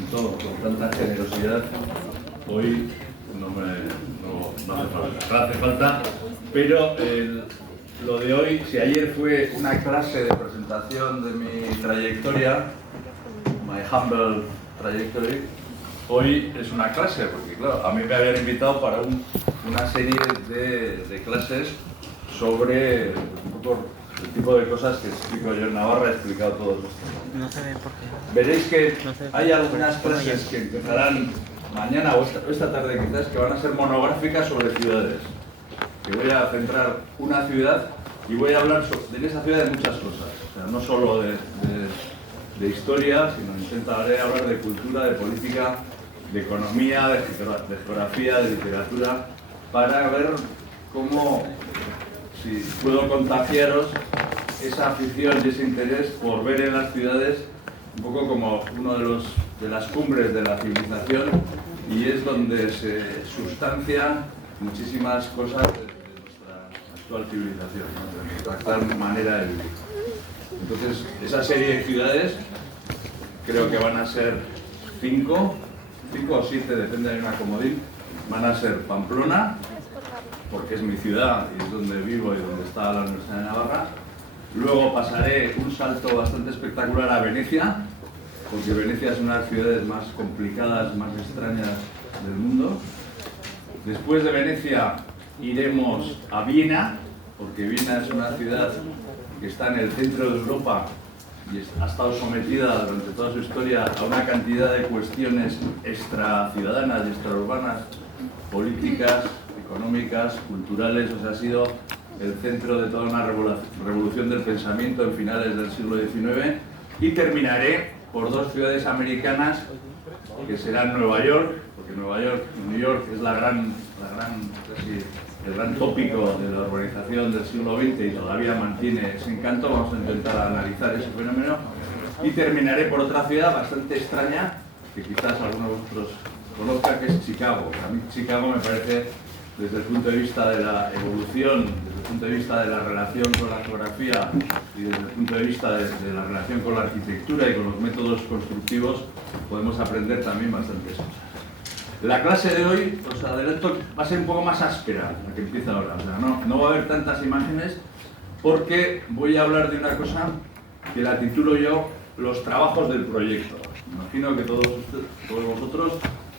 presentó con tanta generosidad, hoy no hace falta, pero lo de hoy, si ayer fue una clase de presentación de mi trayectoria, my humble trajectory, hoy es una clase, porque claro, a mí me habían invitado para una serie de clases sobre un poco el tipo de cosas que explico yo en Navarra, he explicado todos los temas. No se ve por qué. Veréis que hay algunas clases que empezarán mañana o esta tarde quizás, que van a ser monográficas sobre ciudades. Que voy a centrar una ciudad y voy a hablar en esa ciudad de muchas cosas. O sea, no solo de historia, sino intentaré hablar de cultura, de política, de economía, de geografía, de literatura, para ver cómo, si puedo contagiaros esa afición y ese interés por ver en las ciudades un poco como uno de las cumbres de la civilización, y es donde se sustancian muchísimas cosas de nuestra actual civilización, ¿no? De nuestra actual manera de vivir. Entonces, esa serie de ciudades creo que van a ser 5 o 7, depende de una comodín. Van a ser Pamplona, porque es mi ciudad y es donde vivo y donde está la Universidad de Navarra. Luego pasaré un salto bastante espectacular a Venecia, porque Venecia es una de las ciudades más complicadas, más extrañas del mundo. Después de Venecia iremos a Viena, porque Viena es una ciudad que está en el centro de Europa y ha estado sometida durante toda su historia a una cantidad de cuestiones extraciudadanas y extraurbanas, políticas, económicas, culturales. O sea, ha sido el centro de toda una revolución del pensamiento en finales del siglo XIX. Y terminaré por 2 ciudades americanas que serán Nueva York, porque New York es el gran tópico de la urbanización del siglo XX y todavía mantiene ese encanto. Vamos a intentar analizar ese fenómeno. Y terminaré por otra ciudad bastante extraña, que quizás algunos de vosotros conozcan, que es Chicago. A mí Chicago me parece, desde el punto de vista de la evolución, desde el punto de vista de la relación con la geografía y desde el punto de vista de la relación con la arquitectura y con los métodos constructivos, podemos aprender también bastantes cosas. La clase de hoy, os adelanto, va a ser un poco más áspera, la que empieza ahora. O sea, no va a haber tantas imágenes, porque voy a hablar de una cosa que la titulo yo Los trabajos del proyecto. Imagino que todos vosotros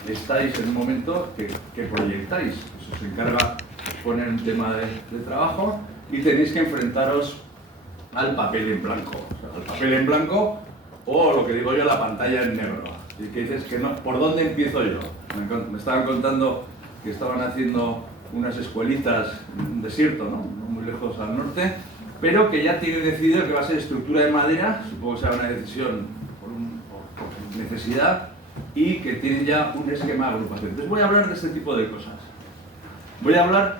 estáis en un momento que proyectáis. Eso se encarga poner un tema de trabajo y tenéis que enfrentaros al papel en blanco. O sea, al papel en blanco, o lo que digo yo, la pantalla en negro. Y que dices que no, ¿por dónde empiezo yo? Me estaban contando que estaban haciendo unas escuelitas en un desierto, ¿no? Muy lejos al norte, pero que ya tienen decidido que va a ser estructura de madera. Supongo que será una decisión por necesidad, y que tienen ya un esquema de agrupación. Entonces voy a hablar de este tipo de cosas. Voy a hablar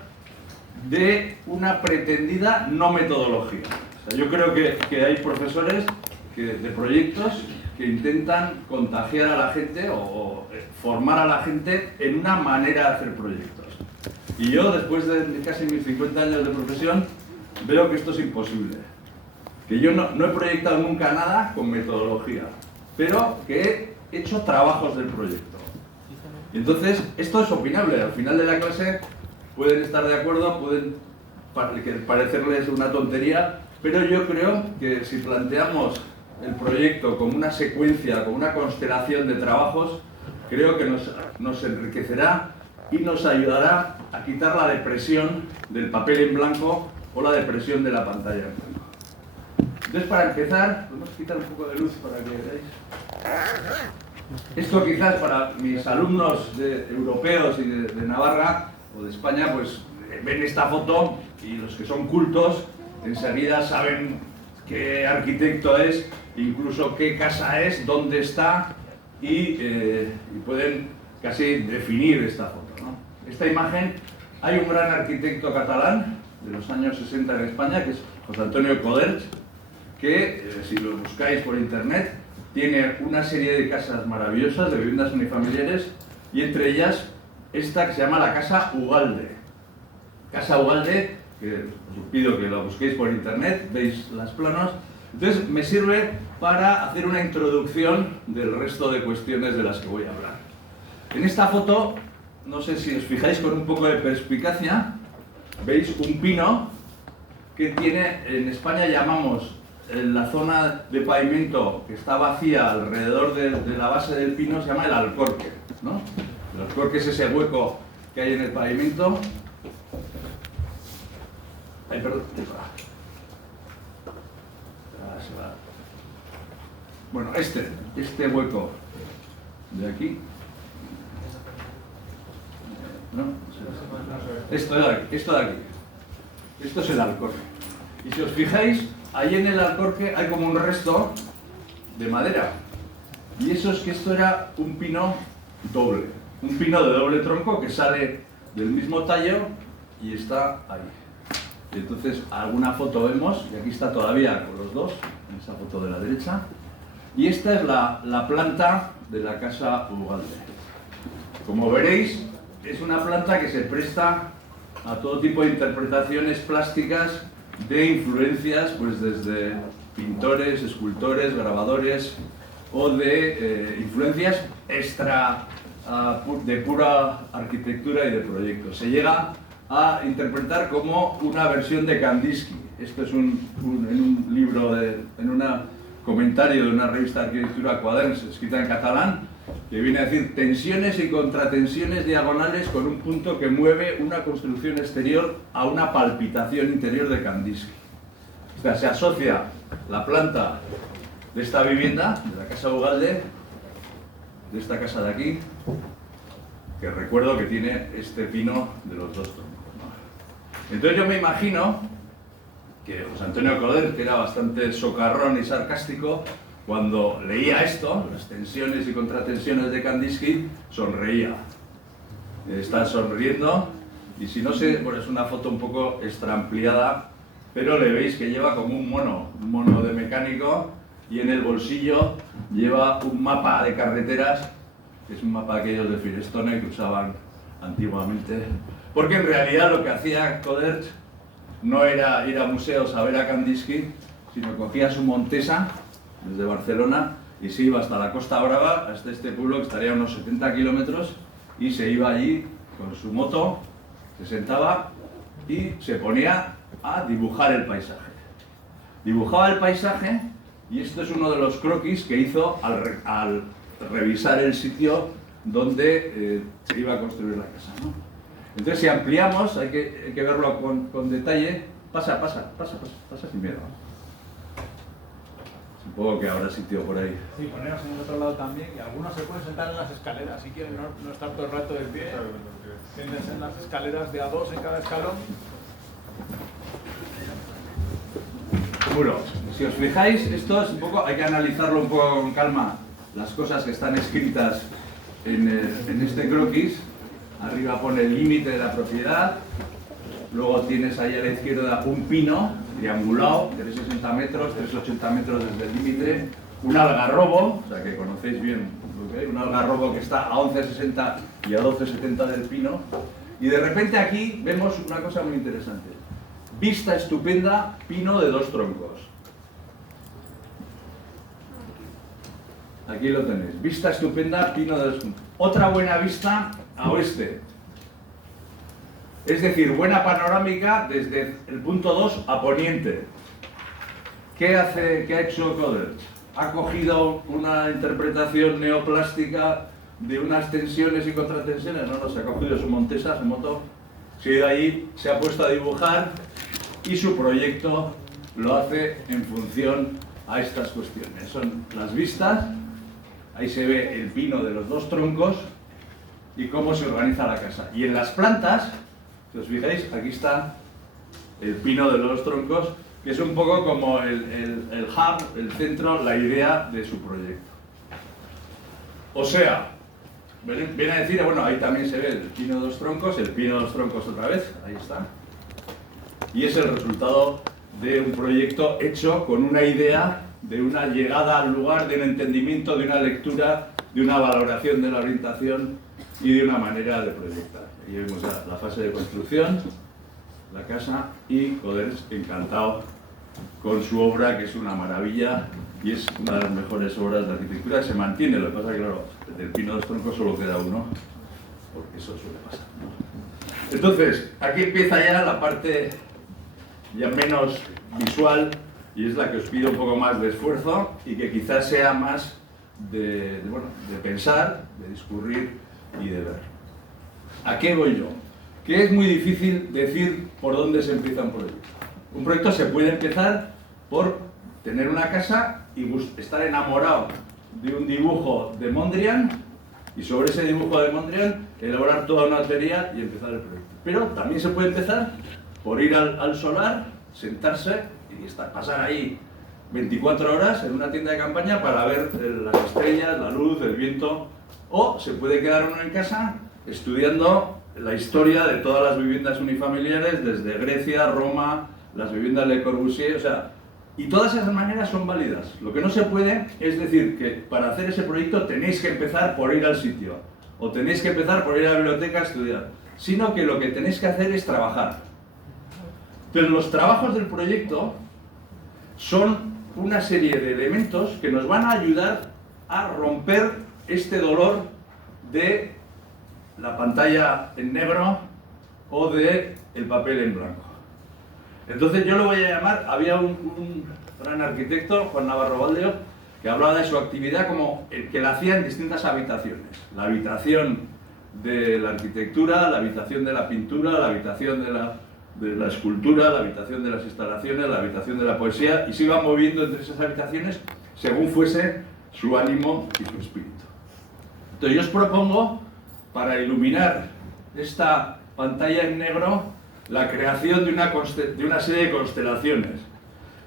de una pretendida no metodología. O sea, yo creo que hay profesores de proyectos que intentan contagiar a la gente o formar a la gente en una manera de hacer proyectos. Y yo, después de casi mis 50 años de profesión, veo que esto es imposible. Que yo no he proyectado nunca nada con metodología, pero que he hecho trabajos del proyecto. Y entonces, esto es opinable. Al final de la clase pueden estar de acuerdo, pueden parecerles una tontería, pero yo creo que si planteamos el proyecto como una secuencia, como una constelación de trabajos, creo que nos enriquecerá y nos ayudará a quitar la depresión del papel en blanco o la depresión de la pantalla en blanco. Entonces, para empezar, podemos quitar un poco de luz para que veáis. Esto quizás para mis alumnos europeos y de Navarra o de España, pues ven esta foto y los que son cultos enseguida saben qué arquitecto es, incluso qué casa es, dónde está, y pueden casi definir esta foto, ¿no? Esta imagen, hay un gran arquitecto catalán de los años 60 en España, que es José Antonio Coderch, que si lo buscáis por internet, tiene una serie de casas maravillosas, de viviendas unifamiliares, y entre ellas esta que se llama la Casa Ugalde. Casa Ugalde, que os pido que la busquéis por internet, veis los planos. Entonces me sirve para hacer una introducción del resto de cuestiones de las que voy a hablar. En esta foto, no sé si os fijáis con un poco de perspicacia, veis un pino que tiene, en España llamamos la zona de pavimento que está vacía alrededor de la base del pino, se llama el alcorque, ¿no? El alcorque es ese hueco que hay en el pavimento. Ay, perdón. Bueno, este hueco de aquí. ¿No? Esto de aquí. Esto es el alcorque. Y si os fijáis, ahí en el alcorque hay como un resto de madera. Y eso es que esto era un pino doble. Un pino de doble tronco que sale del mismo tallo y está ahí. Y entonces alguna foto vemos, y aquí está todavía con los dos, en esa foto de la derecha. Y esta es la planta de la casa Ugalde. Como veréis, es una planta que se presta a todo tipo de interpretaciones plásticas de influencias, pues desde pintores, escultores, grabadores o de influencias de pura arquitectura y de proyectos. Se llega a interpretar como una versión de Kandinsky. Esto es en un libro, en un comentario de una revista de arquitectura, Quaderns, escrita en catalán, que viene a decir tensiones y contratensiones diagonales con un punto que mueve una construcción exterior a una palpitación interior de Kandinsky. O sea, se asocia la planta de esta vivienda, de la casa Ugalde, de esta casa de aquí, que recuerdo que tiene este pino de los dos troncos, ¿no? Entonces yo me imagino que José Antonio Coder, que era bastante socarrón y sarcástico, cuando leía esto, las tensiones y contratensiones de Kandinsky, sonreía. Está sonriendo y si no sé, bueno, es una foto un poco extraampliada, pero le veis que lleva como un mono de mecánico, y en el bolsillo lleva un mapa de carreteras, que es un mapa de aquellos de Firestone que usaban antiguamente, porque en realidad lo que hacía Coder no era ir a museos a ver a Kandinsky, sino cogía su Montesa desde Barcelona y se iba hasta la Costa Brava, hasta este pueblo que estaría a unos 70 kilómetros, y se iba allí con su moto, se sentaba y se ponía a dibujar el paisaje. Dibujaba el paisaje, y esto es uno de los croquis que hizo al revisar el sitio donde se iba a construir la casa, ¿no? Entonces, si ampliamos, hay que verlo con detalle. Pasa sin miedo. Supongo que habrá sitio por ahí. Sí, poneros en el otro lado también, y algunos se pueden sentar en las escaleras, si quieren no estar todo el rato de pie. Tienes en las escaleras de A2 en cada escalón. Bueno, si os fijáis, esto es un poco, hay que analizarlo un poco con calma, las cosas que están escritas en este croquis. Arriba pone el límite de la propiedad, luego tienes ahí a la izquierda un pino triangulado, 360 metros, 380 metros desde el límite, un algarrobo, o sea que conocéis bien lo que hay, un algarrobo que está a 11,60 y a 12,70 del pino, y de repente aquí vemos una cosa muy interesante. Vista estupenda, pino de dos troncos. Aquí lo tenéis. Vista estupenda, pino de dos troncos. Otra buena vista a oeste. Es decir, buena panorámica desde el punto 2 a poniente. ¿Qué ha hecho Coder? Ha cogido una interpretación neoplástica de unas tensiones y contratensiones. No, se ha cogido su Montesa, su moto, se ha ido ahí, se ha puesto a dibujar, y su proyecto lo hace en función a estas cuestiones. Son las vistas, ahí se ve el pino de los dos troncos y cómo se organiza la casa. Y en las plantas, si os fijáis, aquí está el pino de los troncos, que es un poco como el hub, el centro, la idea de su proyecto. O sea, viene a decir, bueno, ahí también se ve el pino de los troncos, el pino de los troncos otra vez, ahí está. Y es el resultado de un proyecto hecho con una idea, de una llegada al lugar, de un entendimiento, de una lectura, de una valoración de la orientación y de una manera de proyectar. Aquí vemos ya la fase de construcción, la casa, y Coder encantado con su obra, que es una maravilla y es una de las mejores obras de arquitectura. Se mantiene, lo que pasa es que, claro, del Pino de los Troncos solo queda uno, porque eso suele pasar, ¿no? Entonces, aquí empieza ya la parte ya menos visual, y es la que os pido un poco más de esfuerzo y que quizás sea más de pensar, de discurrir y de ver. ¿A qué voy yo? Que es muy difícil decir por dónde se empieza un proyecto. Un proyecto se puede empezar por tener una casa y estar enamorado de un dibujo de Mondrian, y sobre ese dibujo de Mondrian elaborar toda una teoría y empezar el proyecto. Pero también se puede empezar por ir al solar, sentarse y pasar ahí 24 horas en una tienda de campaña para ver las estrellas, la luz, el viento. O se puede quedar uno en casa estudiando la historia de todas las viviendas unifamiliares, desde Grecia, Roma, las viviendas de Le Corbusier, o sea, y todas esas maneras son válidas. Lo que no se puede es decir que para hacer ese proyecto tenéis que empezar por ir al sitio, o tenéis que empezar por ir a la biblioteca a estudiar, sino que lo que tenéis que hacer es trabajar. Entonces, los trabajos del proyecto son una serie de elementos que nos van a ayudar a romper este dolor de la pantalla en negro o de el papel en blanco. Entonces yo lo voy a llamar, había un gran arquitecto, Juan Navarro Baldeo, que hablaba de su actividad como el que la hacía en distintas habitaciones. La habitación de la arquitectura, la habitación de la pintura, la habitación de la escultura, la habitación de las instalaciones, la habitación de la poesía, y se iba moviendo entre esas habitaciones según fuese su ánimo y su espíritu. Entonces yo os propongo, para iluminar esta pantalla en negro, la creación de una serie de constelaciones.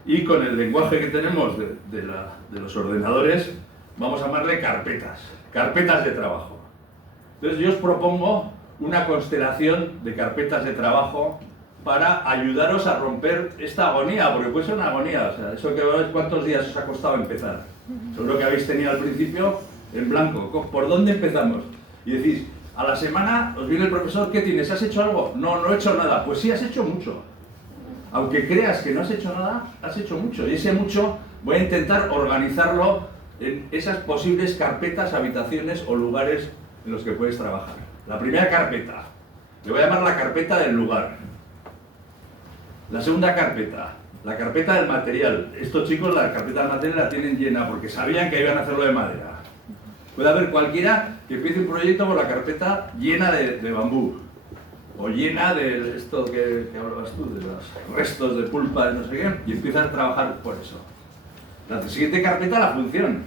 Y con el lenguaje que tenemos de los ordenadores, vamos a llamarle carpetas de trabajo. Entonces yo os propongo una constelación de carpetas de trabajo para ayudaros a romper esta agonía, porque puede ser una agonía, o sea, eso que veis, ¿cuántos días os ha costado empezar? Seguro que habéis tenido al principio en blanco. ¿Por dónde empezamos? Y decís, a la semana os viene el profesor, ¿qué tienes? ¿Has hecho algo? No, no he hecho nada. Pues sí, has hecho mucho. Aunque creas que no has hecho nada, has hecho mucho. Y ese mucho voy a intentar organizarlo en esas posibles carpetas, habitaciones o lugares en los que puedes trabajar. La primera carpeta, le voy a llamar la carpeta del lugar. La segunda carpeta, la carpeta del material. Estos chicos la carpeta del material la tienen llena porque sabían que iban a hacerlo de madera. Puede haber cualquiera que empiece un proyecto con la carpeta llena de bambú, o llena de esto que hablabas tú, de los restos de pulpa de no sé qué, y empiezas a trabajar por eso. La siguiente carpeta, la función.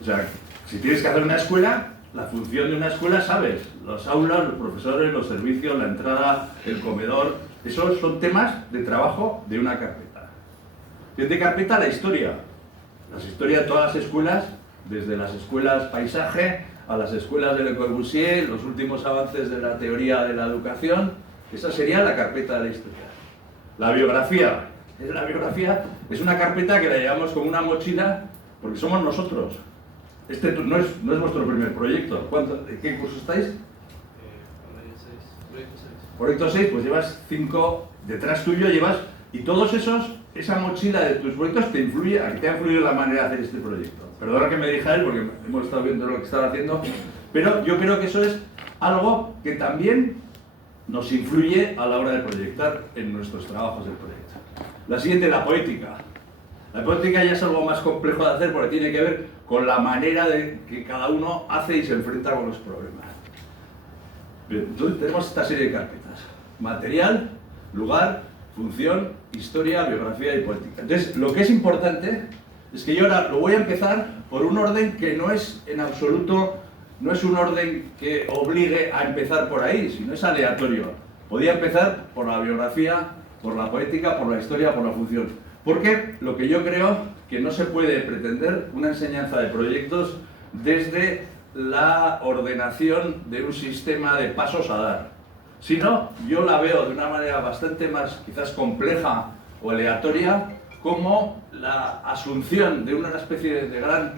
O sea, si tienes que hacer una escuela, la función de una escuela sabes, los aulas, los profesores, los servicios, la entrada, el comedor, esos son temas de trabajo de una carpeta. Siguiente carpeta, la historia. Las historias de todas las escuelas, desde las escuelas paisaje a las escuelas de Le Corbusier, los últimos avances de la teoría de la educación, esa sería la carpeta de la historia. La biografía. La biografía es una carpeta que la llevamos como una mochila porque somos nosotros. Este no es vuestro primer proyecto. ¿En qué curso estáis? Proyecto 6, pues llevas 5 detrás tuyo, y todos esa mochila de tus proyectos te influye, a que te ha influido la manera de hacer este proyecto. Perdona que me dirija él porque hemos estado viendo lo que estaba haciendo, pero yo creo que eso es algo que también nos influye a la hora de proyectar en nuestros trabajos del proyecto. La siguiente, la poética. La poética ya es algo más complejo de hacer porque tiene que ver con la manera de que cada uno hace y se enfrenta con los problemas. Bien, entonces tenemos esta serie de carpetas: material, lugar, función, historia, biografía y poética. Entonces, lo que es importante es que yo ahora lo voy a empezar por un orden que no es en absoluto, no es un orden que obligue a empezar por ahí, sino es aleatorio. Podía empezar por la biografía, por la poética, por la historia, por la función. Porque lo que yo creo que no se puede pretender una enseñanza de proyectos desde la ordenación de un sistema de pasos a dar. Si no, yo la veo de una manera bastante más quizás compleja o aleatoria, como la asunción de una especie de gran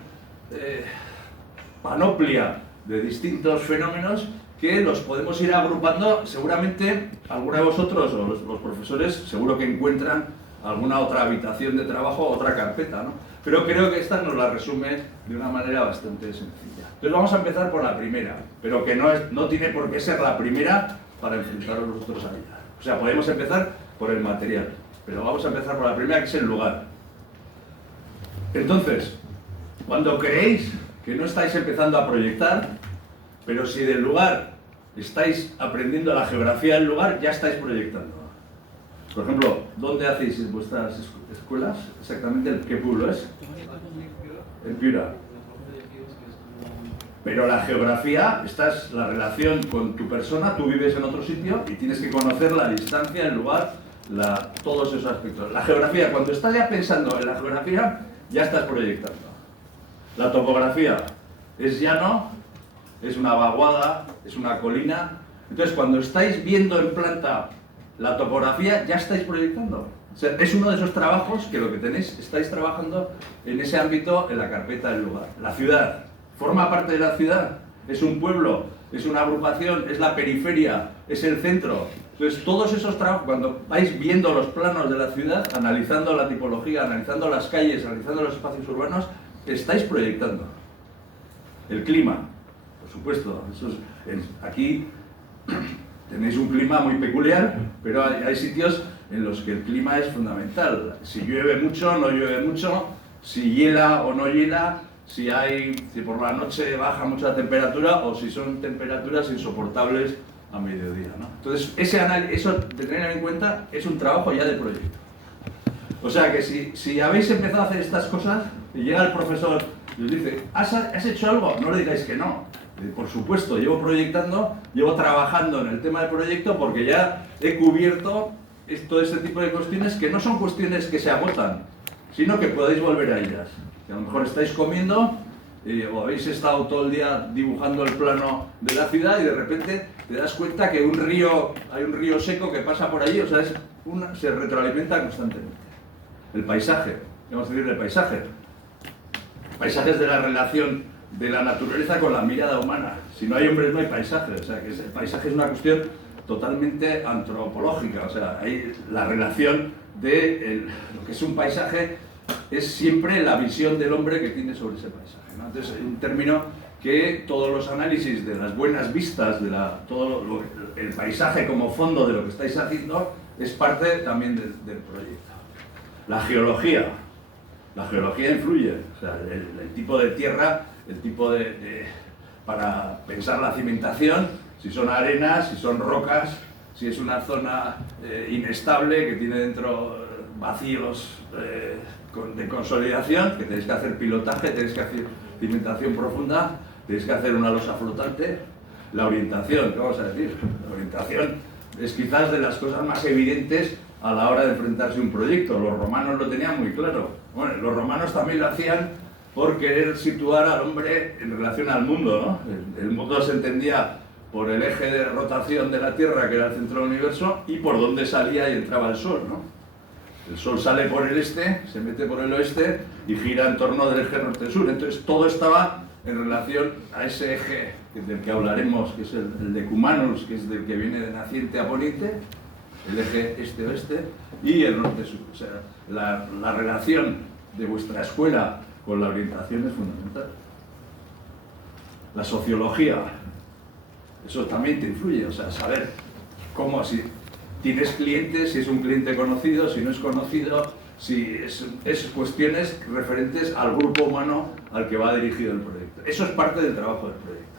panoplia de distintos fenómenos que los podemos ir agrupando. Seguramente alguno de vosotros o los profesores seguro que encuentran alguna otra habitación de trabajo, otra carpeta, ¿no? Pero creo que esta nos la resume de una manera bastante sencilla. Entonces vamos a empezar por la primera, pero que no tiene por qué ser la primera para enfrentaros vosotros a ella. O sea, podemos empezar por el material, pero vamos a empezar por la primera, que es el lugar. Entonces, cuando creéis que no estáis empezando a proyectar, pero si del lugar estáis aprendiendo la geografía del lugar, ya estáis proyectando. Por ejemplo, ¿dónde hacéis vuestras escuelas? Exactamente, ¿qué pueblo es? En Piura. Pero la geografía, esta es la relación con tu persona, tú vives en otro sitio y tienes que conocer la distancia, el lugar, todos esos aspectos. La geografía, cuando estás ya pensando en la geografía, ya estás proyectando. La topografía es llano, es una vaguada, es una colina. Entonces, cuando estáis viendo en planta la topografía, ya estáis proyectando. O sea, es uno de esos trabajos que lo que tenéis, estáis trabajando en ese ámbito, en la carpeta del lugar. La ciudad, forma parte de la ciudad, es un pueblo, es una agrupación, es la periferia, es el centro. Entonces, todos esos trabajos, cuando vais viendo los planos de la ciudad, analizando la tipología, analizando las calles, analizando los espacios urbanos, estáis proyectando. El clima, por supuesto, aquí tenéis un clima muy peculiar, pero hay sitios en los que el clima es fundamental. Si llueve mucho, no llueve mucho, si hiela o no hiela, si por la noche baja mucho la temperatura o si son temperaturas insoportables a mediodía, ¿no? Entonces, eso de tener en cuenta es un trabajo ya de proyecto. O sea que si habéis empezado a hacer estas cosas y llega el profesor y os dice, ¿has hecho algo? No le digáis que no. Por supuesto, llevo proyectando, llevo trabajando en el tema del proyecto porque ya he cubierto todo este tipo de cuestiones que no son cuestiones que se agotan, sino que podéis volver a ellas. Que a lo mejor estáis comiendo o habéis estado todo el día dibujando el plano de la ciudad y de repente te das cuenta que hay un río seco que pasa por allí, o sea, se retroalimenta constantemente. El paisaje, vamos a decir el paisaje. Paisajes de la relación de la naturaleza con la mirada humana. Si no hay hombres, no hay paisaje. O sea, que el paisaje es una cuestión totalmente antropológica. O sea, hay la relación de lo que es un paisaje es siempre la visión del hombre que tiene sobre ese paisaje, ¿no? Entonces, es un término que todos los análisis de las buenas vistas, de el paisaje como fondo de lo que estáis haciendo, es parte también del proyecto. La geología. La geología influye. O sea, el tipo de tierra, el tipo para pensar la cimentación, si son arenas, si son rocas, si es una zona inestable que tiene dentro vacíos de consolidación, que tenéis que hacer pilotaje, tenéis que hacer cimentación profunda, tenéis que hacer una losa flotante. La orientación, ¿qué vamos a decir? La orientación es quizás de las cosas más evidentes a la hora de enfrentarse a un proyecto. Los romanos lo tenían muy claro. Bueno, los romanos también lo hacían por querer situar al hombre en relación al mundo, ¿no? El mundo se entendía por el eje de rotación de la Tierra, que era el centro del universo, y por dónde salía y entraba el Sol, ¿no? El Sol sale por el este, se mete por el oeste y gira en torno del eje norte-sur. Entonces todo estaba en relación a ese eje del que hablaremos, que es el decumanus, que es del que viene de naciente a poniente, el eje este-oeste y el norte-sur. O sea, la relación de vuestra escuela con la orientación es fundamental. La sociología, eso también te influye, o sea, saber cómo, si tienes clientes, si es un cliente conocido, si no es conocido, si es cuestiones referentes al grupo humano al que va dirigido el proyecto. Eso es parte del trabajo del proyecto.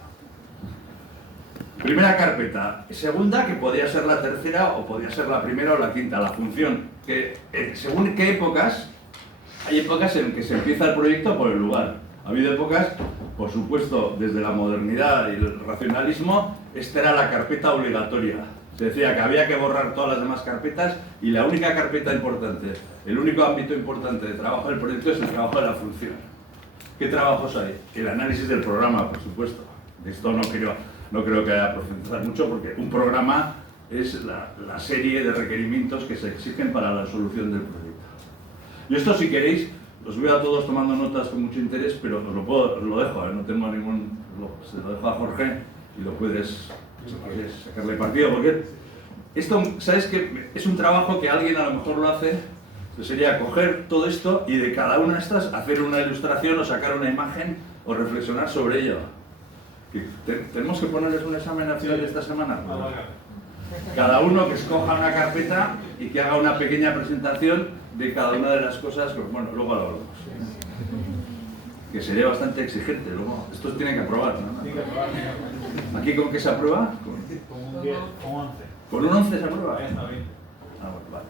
Primera carpeta. Segunda, que podría ser la tercera o podría ser la primera o la quinta, la función. Que según qué épocas, hay épocas en que se empieza el proyecto por el lugar. Ha habido épocas, por supuesto, desde la modernidad y el racionalismo, esta era la carpeta obligatoria. Se decía que había que borrar todas las demás carpetas y la única carpeta importante, el único ámbito importante de trabajo del proyecto es el trabajo de la función. ¿Qué trabajos hay? El análisis del programa, por supuesto. De esto no creo que haya que profundizar mucho porque un programa es la serie de requerimientos que se exigen para la solución del proyecto. Y esto, si queréis, os veo a todos tomando notas con mucho interés, pero os lo dejo, no tengo se lo dejo a Jorge y lo puedes, si quieres, sacarle partido, porque esto, ¿sabes qué? Es un trabajo que alguien a lo mejor lo hace Entonces sería coger todo esto y de cada una de estas hacer una ilustración o sacar una imagen o reflexionar sobre ello. ¿Tenemos que ponerles un examen al final de esta semana? Cada uno que escoja una carpeta y que haga una pequeña presentación de cada una de las cosas, pues bueno, luego lo hablamos. Que sería bastante exigente, luego estos tienen que aprobar, ¿no? ¿Aquí con qué se aprueba? Con un 10, con 11. ¿Con un 11 se aprueba? Ahí está bien. Vale.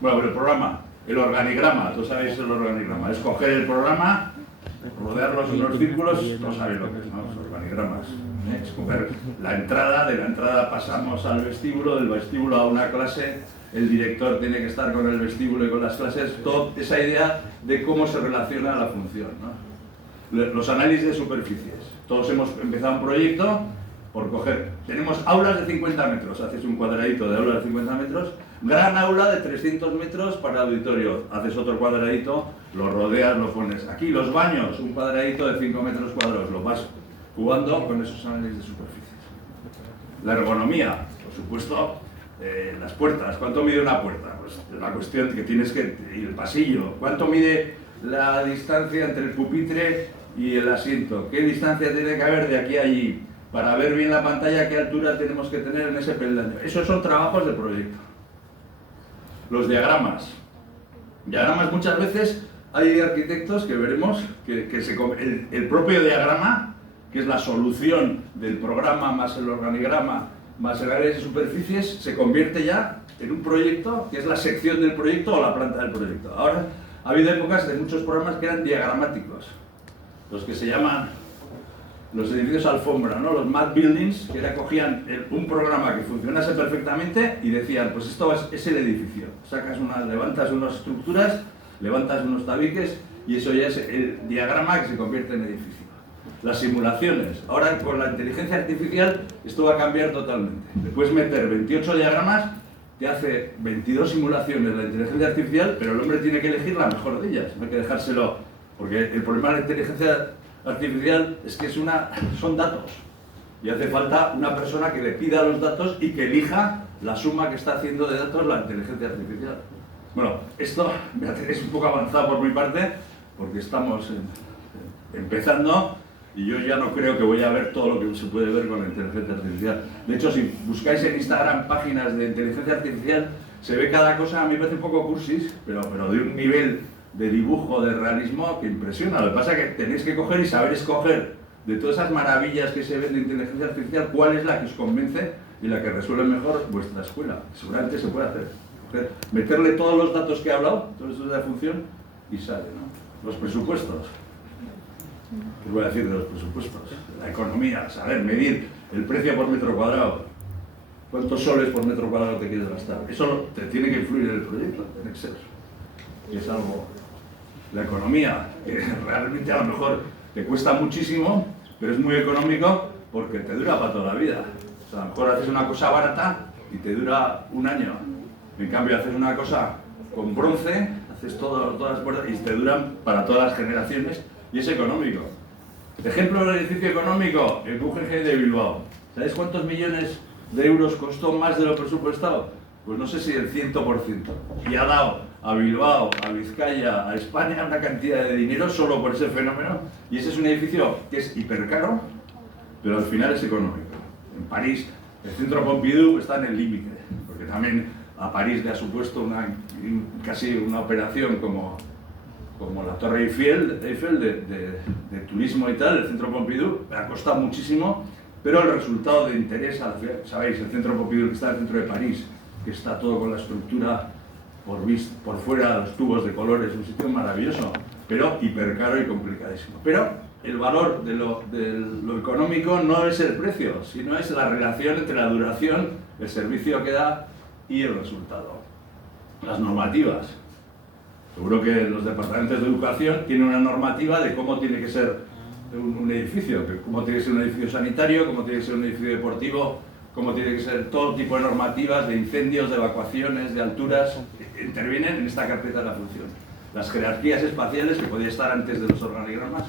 Bueno, pero el programa, el organigrama, tú sabéis el organigrama, es coger el programa, rodearlos en unos círculos, no sabéis lo que es, ¿no? Los organigramas. Es coger la entrada, de la entrada pasamos al vestíbulo, del vestíbulo a una clase, el director tiene que estar con el vestíbulo y con las clases, toda esa idea de cómo se relaciona la función, ¿no? Los análisis de superficies. Todos hemos empezado un proyecto por coger, tenemos aulas de 50 metros, haces un cuadradito de aula de 50 metros, gran aula de 300 metros para auditorio, haces otro cuadradito, lo rodeas, lo pones. Aquí los baños, un cuadradito de 5 metros cuadrados, lo vas jugando con esos análisis de superficies. La ergonomía, por supuesto, las puertas, ¿cuánto mide una puerta? Pues la cuestión que tienes que ir el pasillo, ¿cuánto mide la distancia entre el pupitre y el asiento? ¿Qué distancia tiene que haber de aquí a allí? Para ver bien la pantalla, ¿qué altura tenemos que tener en ese peldaño? Esos son trabajos de proyecto. Los diagramas. Diagramas muchas veces hay arquitectos que veremos que el propio diagrama, que es la solución del programa más el organigrama más el área de superficies, se convierte ya en un proyecto que es la sección del proyecto o la planta del proyecto. Ahora ha habido épocas de muchos programas que eran diagramáticos, los que se llaman los edificios alfombra, ¿no? Los mad buildings, que cogían un programa que funcionase perfectamente y decían, pues esto es el edificio. Levantas unas estructuras, levantas unos tabiques y eso ya es el diagrama que se convierte en edificio. Las simulaciones. Ahora con la inteligencia artificial esto va a cambiar totalmente. Le puedes meter 28 diagramas, te hace 22 simulaciones la inteligencia artificial, pero el hombre tiene que elegir la mejor de ellas. No hay que dejárselo, porque el problema de la inteligencia artificial es que son datos y hace falta una persona que le pida los datos y que elija la suma que está haciendo de datos la inteligencia artificial. Bueno, esto es un poco avanzado por mi parte porque estamos empezando y yo ya no creo que voy a ver todo lo que se puede ver con la inteligencia artificial. De hecho, si buscáis en Instagram páginas de inteligencia artificial, se ve cada cosa, a mí me parece un poco cursis, pero de un nivel de dibujo, de realismo, que impresiona. Lo que pasa es que tenéis que coger y saber escoger de todas esas maravillas que se ven de inteligencia artificial, cuál es la que os convence y la que resuelve mejor vuestra escuela. Seguramente se puede hacer. Meterle todos los datos que he hablado, todos estos de la función, y sale, ¿no? Los presupuestos. ¿Qué os voy a decir de los presupuestos? La economía, saber medir el precio por metro cuadrado. ¿Cuántos soles por metro cuadrado te quieres gastar? Eso te tiene que influir en el proyecto, tiene que ser. Y es algo... La economía, que realmente a lo mejor te cuesta muchísimo, pero es muy económico porque te dura para toda la vida. O sea, a lo mejor haces una cosa barata y te dura un año. En cambio, haces una cosa con bronce, haces todas las puertas y te duran para todas las generaciones y es económico. Ejemplo del edificio económico, el UGG de Bilbao. ¿Sabéis cuántos millones de euros costó más de lo presupuestado? Pues no sé si el 100%. Y ha dado a Bilbao, a Vizcaya, a España una cantidad de dinero solo por ese fenómeno. Y ese es un edificio que es hipercaro, pero al final es económico. En París, el centro Pompidou está en el límite, porque también a París le ha supuesto casi una operación como la Torre Eiffel de turismo y tal, el centro Pompidou, ha costado muchísimo, pero el resultado de interés, sabéis, el centro Pompidou que está en el centro de París, que está todo con la estructura por fuera, los tubos de colores, un sitio maravilloso, pero hipercaro y complicadísimo. Pero el valor de lo económico no es el precio, sino es la relación entre la duración, el servicio que da y el resultado. Las normativas. Seguro que los departamentos de educación tienen una normativa de cómo tiene que ser un edificio, cómo tiene que ser un edificio sanitario, cómo tiene que ser un edificio deportivo, cómo tiene que ser todo tipo de normativas de incendios, de evacuaciones, de alturas, intervienen en esta carpeta de la función. Las jerarquías espaciales, que podía estar antes de los organigramas.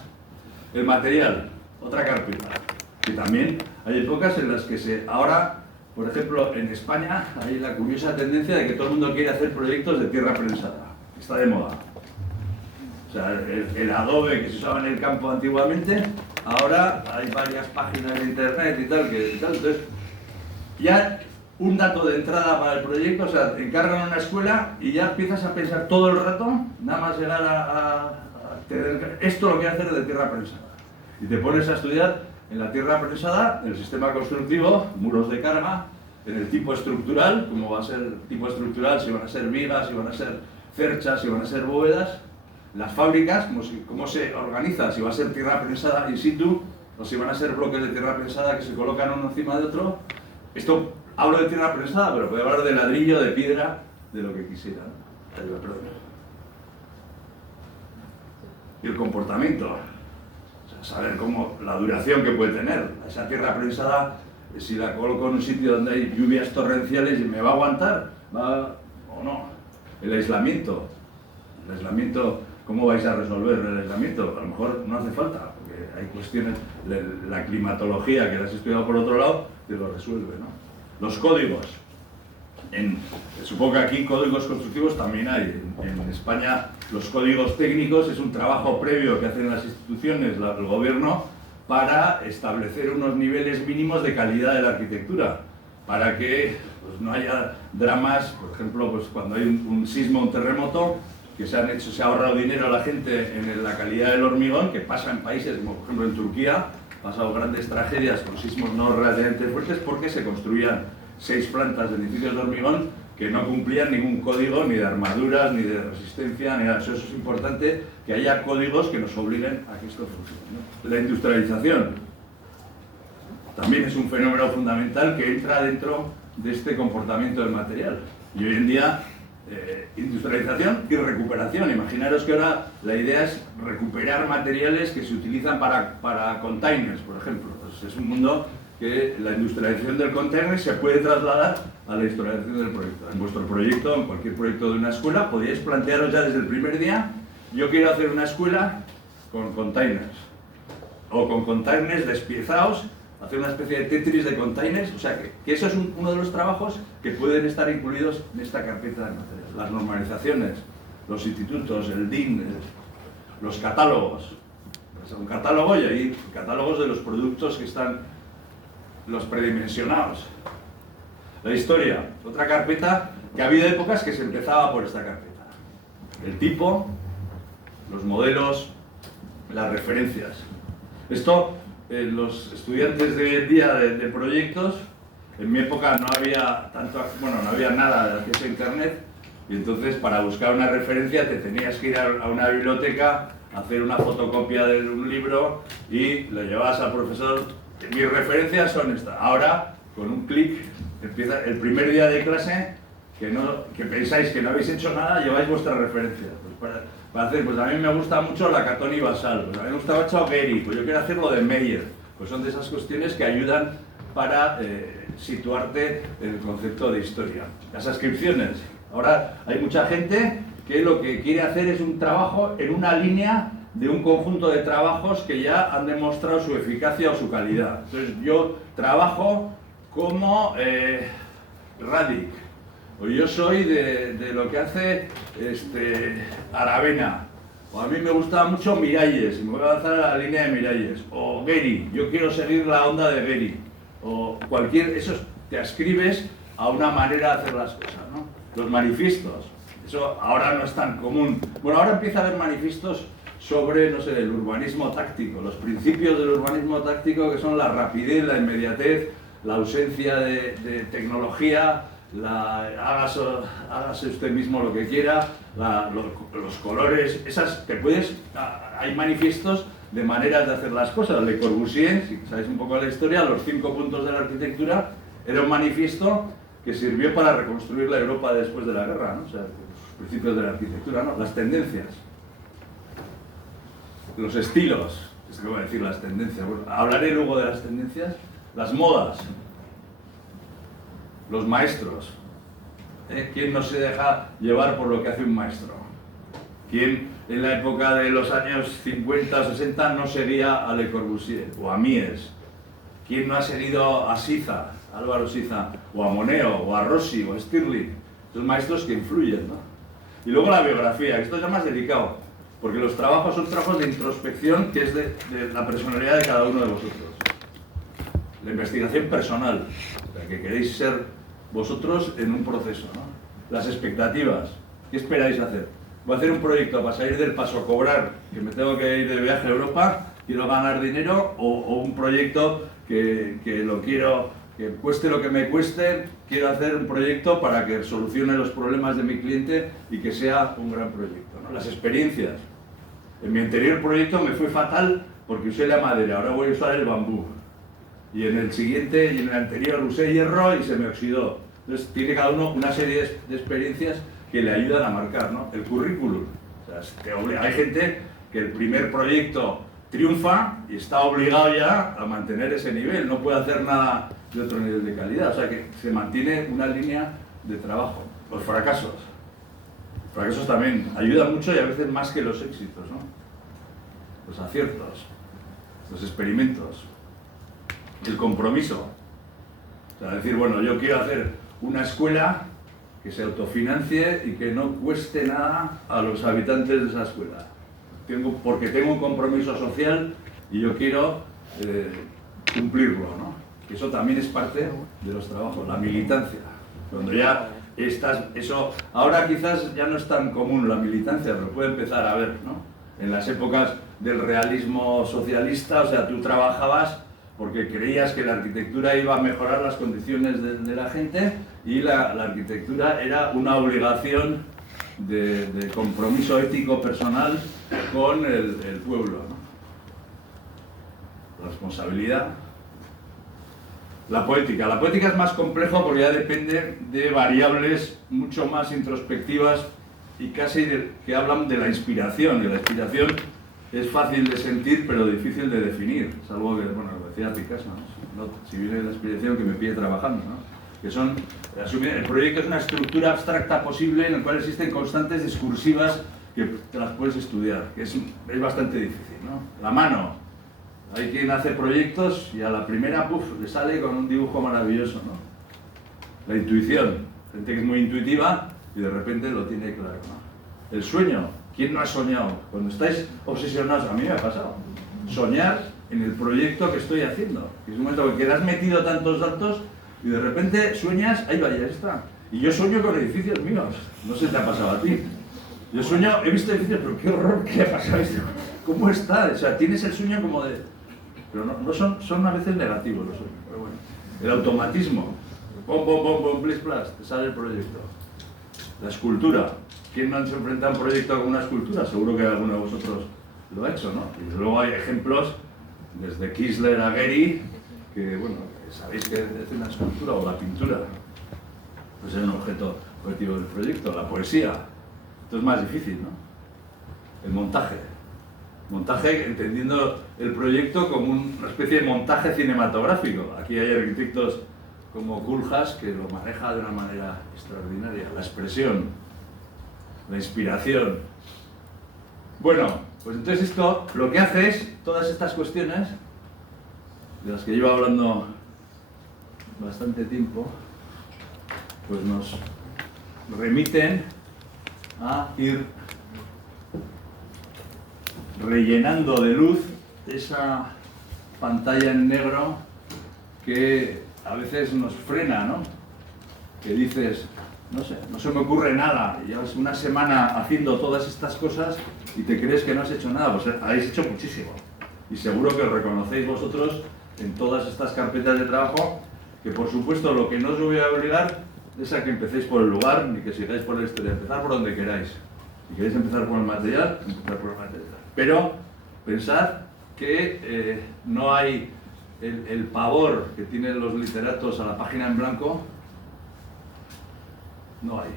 El material, otra carpeta, que también hay épocas en las que ahora, por ejemplo, en España hay la curiosa tendencia de que todo el mundo quiere hacer proyectos de tierra prensada. está de moda. O sea, el Adobe que se usaba en el campo antiguamente, ahora hay varias páginas de internet y tal, entonces ya un dato de entrada para el proyecto, o sea, te encargan una escuela y ya empiezas a pensar todo el rato, nada más llegar esto lo quiero hacer de tierra prensada. Y te pones a estudiar en la tierra prensada, en el sistema constructivo, muros de carga, en el tipo estructural, cómo va a ser el tipo estructural, si van a ser vigas, si van a ser cerchas, si van a ser bóvedas, las fábricas, cómo se organiza, si va a ser tierra prensada in situ, o si van a ser bloques de tierra prensada que se colocan uno encima de otro. Esto hablo de tierra prensada, pero puedo hablar de ladrillo, de piedra, de lo que quisiera. Y el comportamiento, o sea, saber cómo, la duración que puede tener. Esa tierra prensada, si la coloco en un sitio donde hay lluvias torrenciales, ¿me va a aguantar? ¿Va o no? El aislamiento, ¿cómo vais a resolver el aislamiento? A lo mejor no hace falta, porque hay cuestiones, la climatología que la has estudiado por otro lado, te lo resuelve, ¿no? Los códigos. Supongo que aquí códigos constructivos también hay. En España los códigos técnicos es un trabajo previo que hacen las instituciones, el gobierno, para establecer unos niveles mínimos de calidad de la arquitectura, para que pues, no haya dramas, por ejemplo, pues, cuando hay un sismo, un terremoto, que se ha ahorrado dinero a la gente en la calidad del hormigón, que pasa en países como por ejemplo en Turquía, ha pasado grandes tragedias con sismos no relativamente fuertes porque se construían 6 plantas de edificios de hormigón que no cumplían ningún código ni de armaduras, ni de resistencia, ni nada. Eso es importante, que haya códigos que nos obliguen a que esto funcione, ¿no? La industrialización también es un fenómeno fundamental que entra dentro de este comportamiento del material. Y hoy en día, industrialización y recuperación. Imaginaros que ahora la idea es recuperar materiales que se utilizan para containers, por ejemplo. Pues es un mundo que la industrialización del container se puede trasladar a la industrialización del proyecto. En vuestro proyecto, en cualquier proyecto de una escuela, podríais plantearos ya desde el primer día: yo quiero hacer una escuela con containers, o con containers despiezados, hacer una especie de Tetris de containers. O sea, que eso es uno de los trabajos que pueden estar incluidos en esta carpeta de materiales. Las normalizaciones, los institutos, el DIN, los catálogos. Pues un catálogo, y ahí catálogos de los productos que están, los predimensionados. La historia, otra carpeta que ha habido épocas que se empezaba por esta carpeta. El tipo, los modelos, las referencias. Esto, los estudiantes de hoy en día de proyectos, en mi época no había no había nada de acceso a internet, y entonces para buscar una referencia te tenías que ir a una biblioteca, hacer una fotocopia de un libro y lo llevabas al profesor. Mis referencias son estas. Ahora, con un clic, empieza el primer día de clase, que pensáis que no habéis hecho nada, lleváis vuestra referencia. Pues para hacer, pues a mí me gusta mucho la Catón y Basal, pues a mí me gusta mucho Gehry, pues yo quiero hacer lo de Meyer. Pues son de esas cuestiones que ayudan para situarte en el concepto de historia. Las ascripciones. Ahora hay mucha gente que lo que quiere hacer es un trabajo en una línea de un conjunto de trabajos que ya han demostrado su eficacia o su calidad. Entonces yo trabajo como Radic, o yo soy de lo que hace Aravena, o a mí me gustaba mucho Miralles, y me voy a lanzar a la línea de Miralles, o Gehry, yo quiero seguir la onda de Gehry, o eso te ascribes a una manera de hacer las cosas, ¿no? Los manifiestos, eso ahora no es tan común. Bueno, ahora empieza a haber manifiestos sobre, no sé, el urbanismo táctico, los principios del urbanismo táctico, que son la rapidez, la inmediatez, la ausencia de tecnología, hágase usted mismo lo que quiera, los colores, hay manifiestos de maneras de hacer las cosas. Le Corbusier, si sabéis un poco de la historia, los 5 puntos de la arquitectura, era un manifiesto que sirvió para reconstruir la Europa después de la guerra, ¿no? O sea, los principios de la arquitectura, ¿no? Las tendencias. Los estilos, es que voy a decir las tendencias, bueno, hablaré luego de las tendencias. Las modas, los maestros, ¿quién no se deja llevar por lo que hace un maestro? ¿Quién en la época de los años 50 o 60 no seguía a Le Corbusier o a Mies? ¿Quién no ha seguido a Siza, Álvaro Siza, o a Moneo, o a Rossi, o a Stirling? Son maestros que influyen, ¿no? Y luego la biografía, esto es ya más delicado, porque los trabajos son trabajos de introspección, que es de la personalidad de cada uno de vosotros. La investigación personal, o sea, que queréis ser vosotros en un proceso, ¿no? Las expectativas, ¿qué esperáis hacer? Voy a hacer un proyecto para salir del paso a cobrar, que me tengo que ir de viaje a Europa, quiero ganar dinero, o un proyecto que lo quiero, que cueste lo que me cueste, quiero hacer un proyecto para que solucione los problemas de mi cliente y que sea un gran proyecto, ¿no? Las experiencias. En mi anterior proyecto me fue fatal porque usé la madera, ahora voy a usar el bambú. Y en el siguiente y en el anterior usé hierro y se me oxidó. Entonces tiene cada uno una serie de experiencias que le ayudan a marcar, ¿no? El currículum. O sea, hay gente que el primer proyecto triunfa y está obligado ya a mantener ese nivel, no puede hacer nada de otro nivel de calidad, o sea que se mantiene una línea de trabajo. Los fracasos. Los fracasos también ayudan mucho y a veces más que los éxitos, ¿no? Los aciertos, los experimentos, el compromiso. O sea, decir, bueno, yo quiero hacer una escuela que se autofinancie y que no cueste nada a los habitantes de esa escuela. Porque tengo un compromiso social y yo quiero cumplirlo, ¿no? Eso también es parte de los trabajos, la militancia. Cuando ya estás, eso, ahora quizás ya no es tan común la militancia, pero puede empezar a ver, ¿no? En las épocas del realismo socialista, o sea, tú trabajabas porque creías que la arquitectura iba a mejorar las condiciones de la gente y la arquitectura era una obligación de compromiso ético personal con el pueblo, ¿no? La responsabilidad. La poética es más complejo porque ya depende de variables mucho más introspectivas y casi que hablan de la inspiración, y la inspiración es fácil de sentir pero difícil de definir. Es algo que, bueno, lo decía Picasso, ¿no? Si viene la inspiración que me pide trabajando, ¿no? Que son, el proyecto es una estructura abstracta posible en la cual existen constantes discursivas que te las puedes estudiar, que es bastante difícil, ¿no? La mano, hay quien hace proyectos y a la primera, puff, le sale con un dibujo maravilloso, ¿no? La intuición, gente que es muy intuitiva y de repente lo tiene claro, ¿no? El sueño, ¿quién no ha soñado? Cuando estáis obsesionados, a mí me ha pasado, soñar en el proyecto que estoy haciendo. Es un momento que quedas metido tantos datos y de repente sueñas, ahí va, ya está. Y yo sueño con edificios míos, no sé si te ha pasado a ti. Yo sueño, he visto edificios, pero qué horror, ¿qué le ha pasado a esto? ¿Cómo está? O sea, tienes el sueño como de... Pero no son a veces negativos los sueños, pero bueno. El automatismo, pom, pom, pom, pom, plis, plas, te sale el proyecto. La escultura, ¿quién no se enfrenta a un proyecto con una escultura? Seguro que alguno de vosotros lo ha hecho, ¿no? Y luego hay ejemplos, desde Kiesler a Gehry, que, bueno, sabéis que es una escultura o la pintura, pues es un objetivo del proyecto. La poesía, esto es más difícil, ¿no? El montaje, entendiendo el proyecto como una especie de montaje cinematográfico. Aquí hay arquitectos como Koolhaas que lo maneja de una manera extraordinaria. La expresión, la inspiración. Bueno, pues entonces esto lo que hace es, todas estas cuestiones, de las que llevo hablando bastante tiempo, pues nos remiten a ir rellenando de luz esa pantalla en negro que a veces nos frena, ¿no? Que dices, no sé, no se me ocurre nada, llevas una semana haciendo todas estas cosas y te crees que no has hecho nada. Pues habéis hecho muchísimo y seguro que os reconocéis vosotros en todas estas carpetas de trabajo, que por supuesto lo que no os voy a obligar es a que empecéis por el lugar ni que sigáis por la historia, empezar por donde queráis. Si queréis empezar por el material, empezar por el material. Pero pensad que no hay el pavor que tienen los literatos a la página en blanco, no hay.